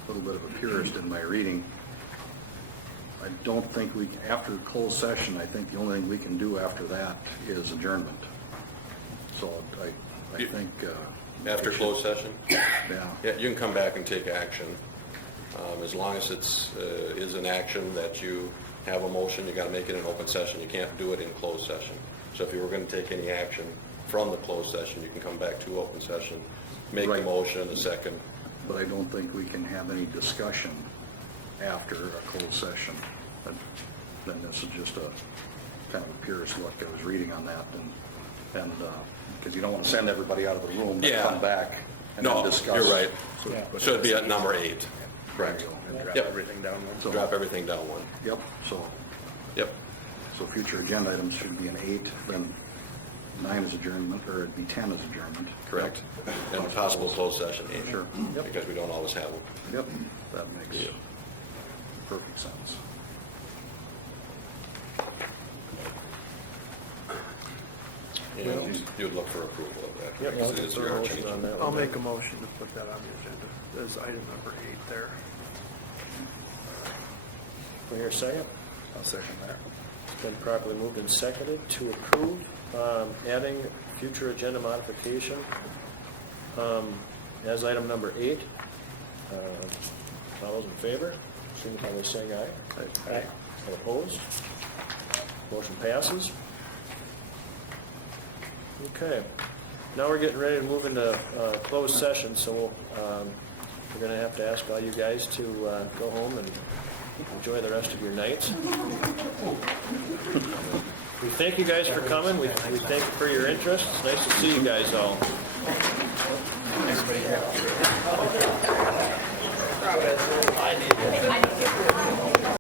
little bit of a purist in my reading, I don't think after closed session, I think the only thing we can do after that is adjournment. So I think... After closed session? Yeah. You can come back and take action. As long as it's is an action that you have a motion, you got to make it an open session. You can't do it in closed session. So if you were going to take any action from the closed session, you can come back to open session, make a motion, a second. But I don't think we can have any discussion after a closed session. Then this is just a kind of a purist look. I was reading on that, and because you don't want to send everybody out of the room and come back and then discuss. You're right. So, So it'd be at number 8. Correct. Drop everything down one. So, drop everything down 1. Yep. So future agenda items should be an 8. Then 9 is adjournment, or it'd be 10 is adjournment. Correct. And possible closed session 8. Sure. Because we don't always have them. Yep. That makes perfect sense. And you would look for approval of that. Yep. Because it is your change. I'll make a motion to put that on the agenda. There's item number 8 there. We hear a second? I'll second that. It's been properly moved and seconded to approve adding future agenda modification as item number 8. All those in favor, signify by saying aye. Aye. All opposed? Motion passes. Okay. Now we're getting ready to move into closed session, so we're going to have to ask all you guys to go home and enjoy the rest of your nights. We thank you guys for coming. We thank you for your interest. It's nice to see you guys all. I need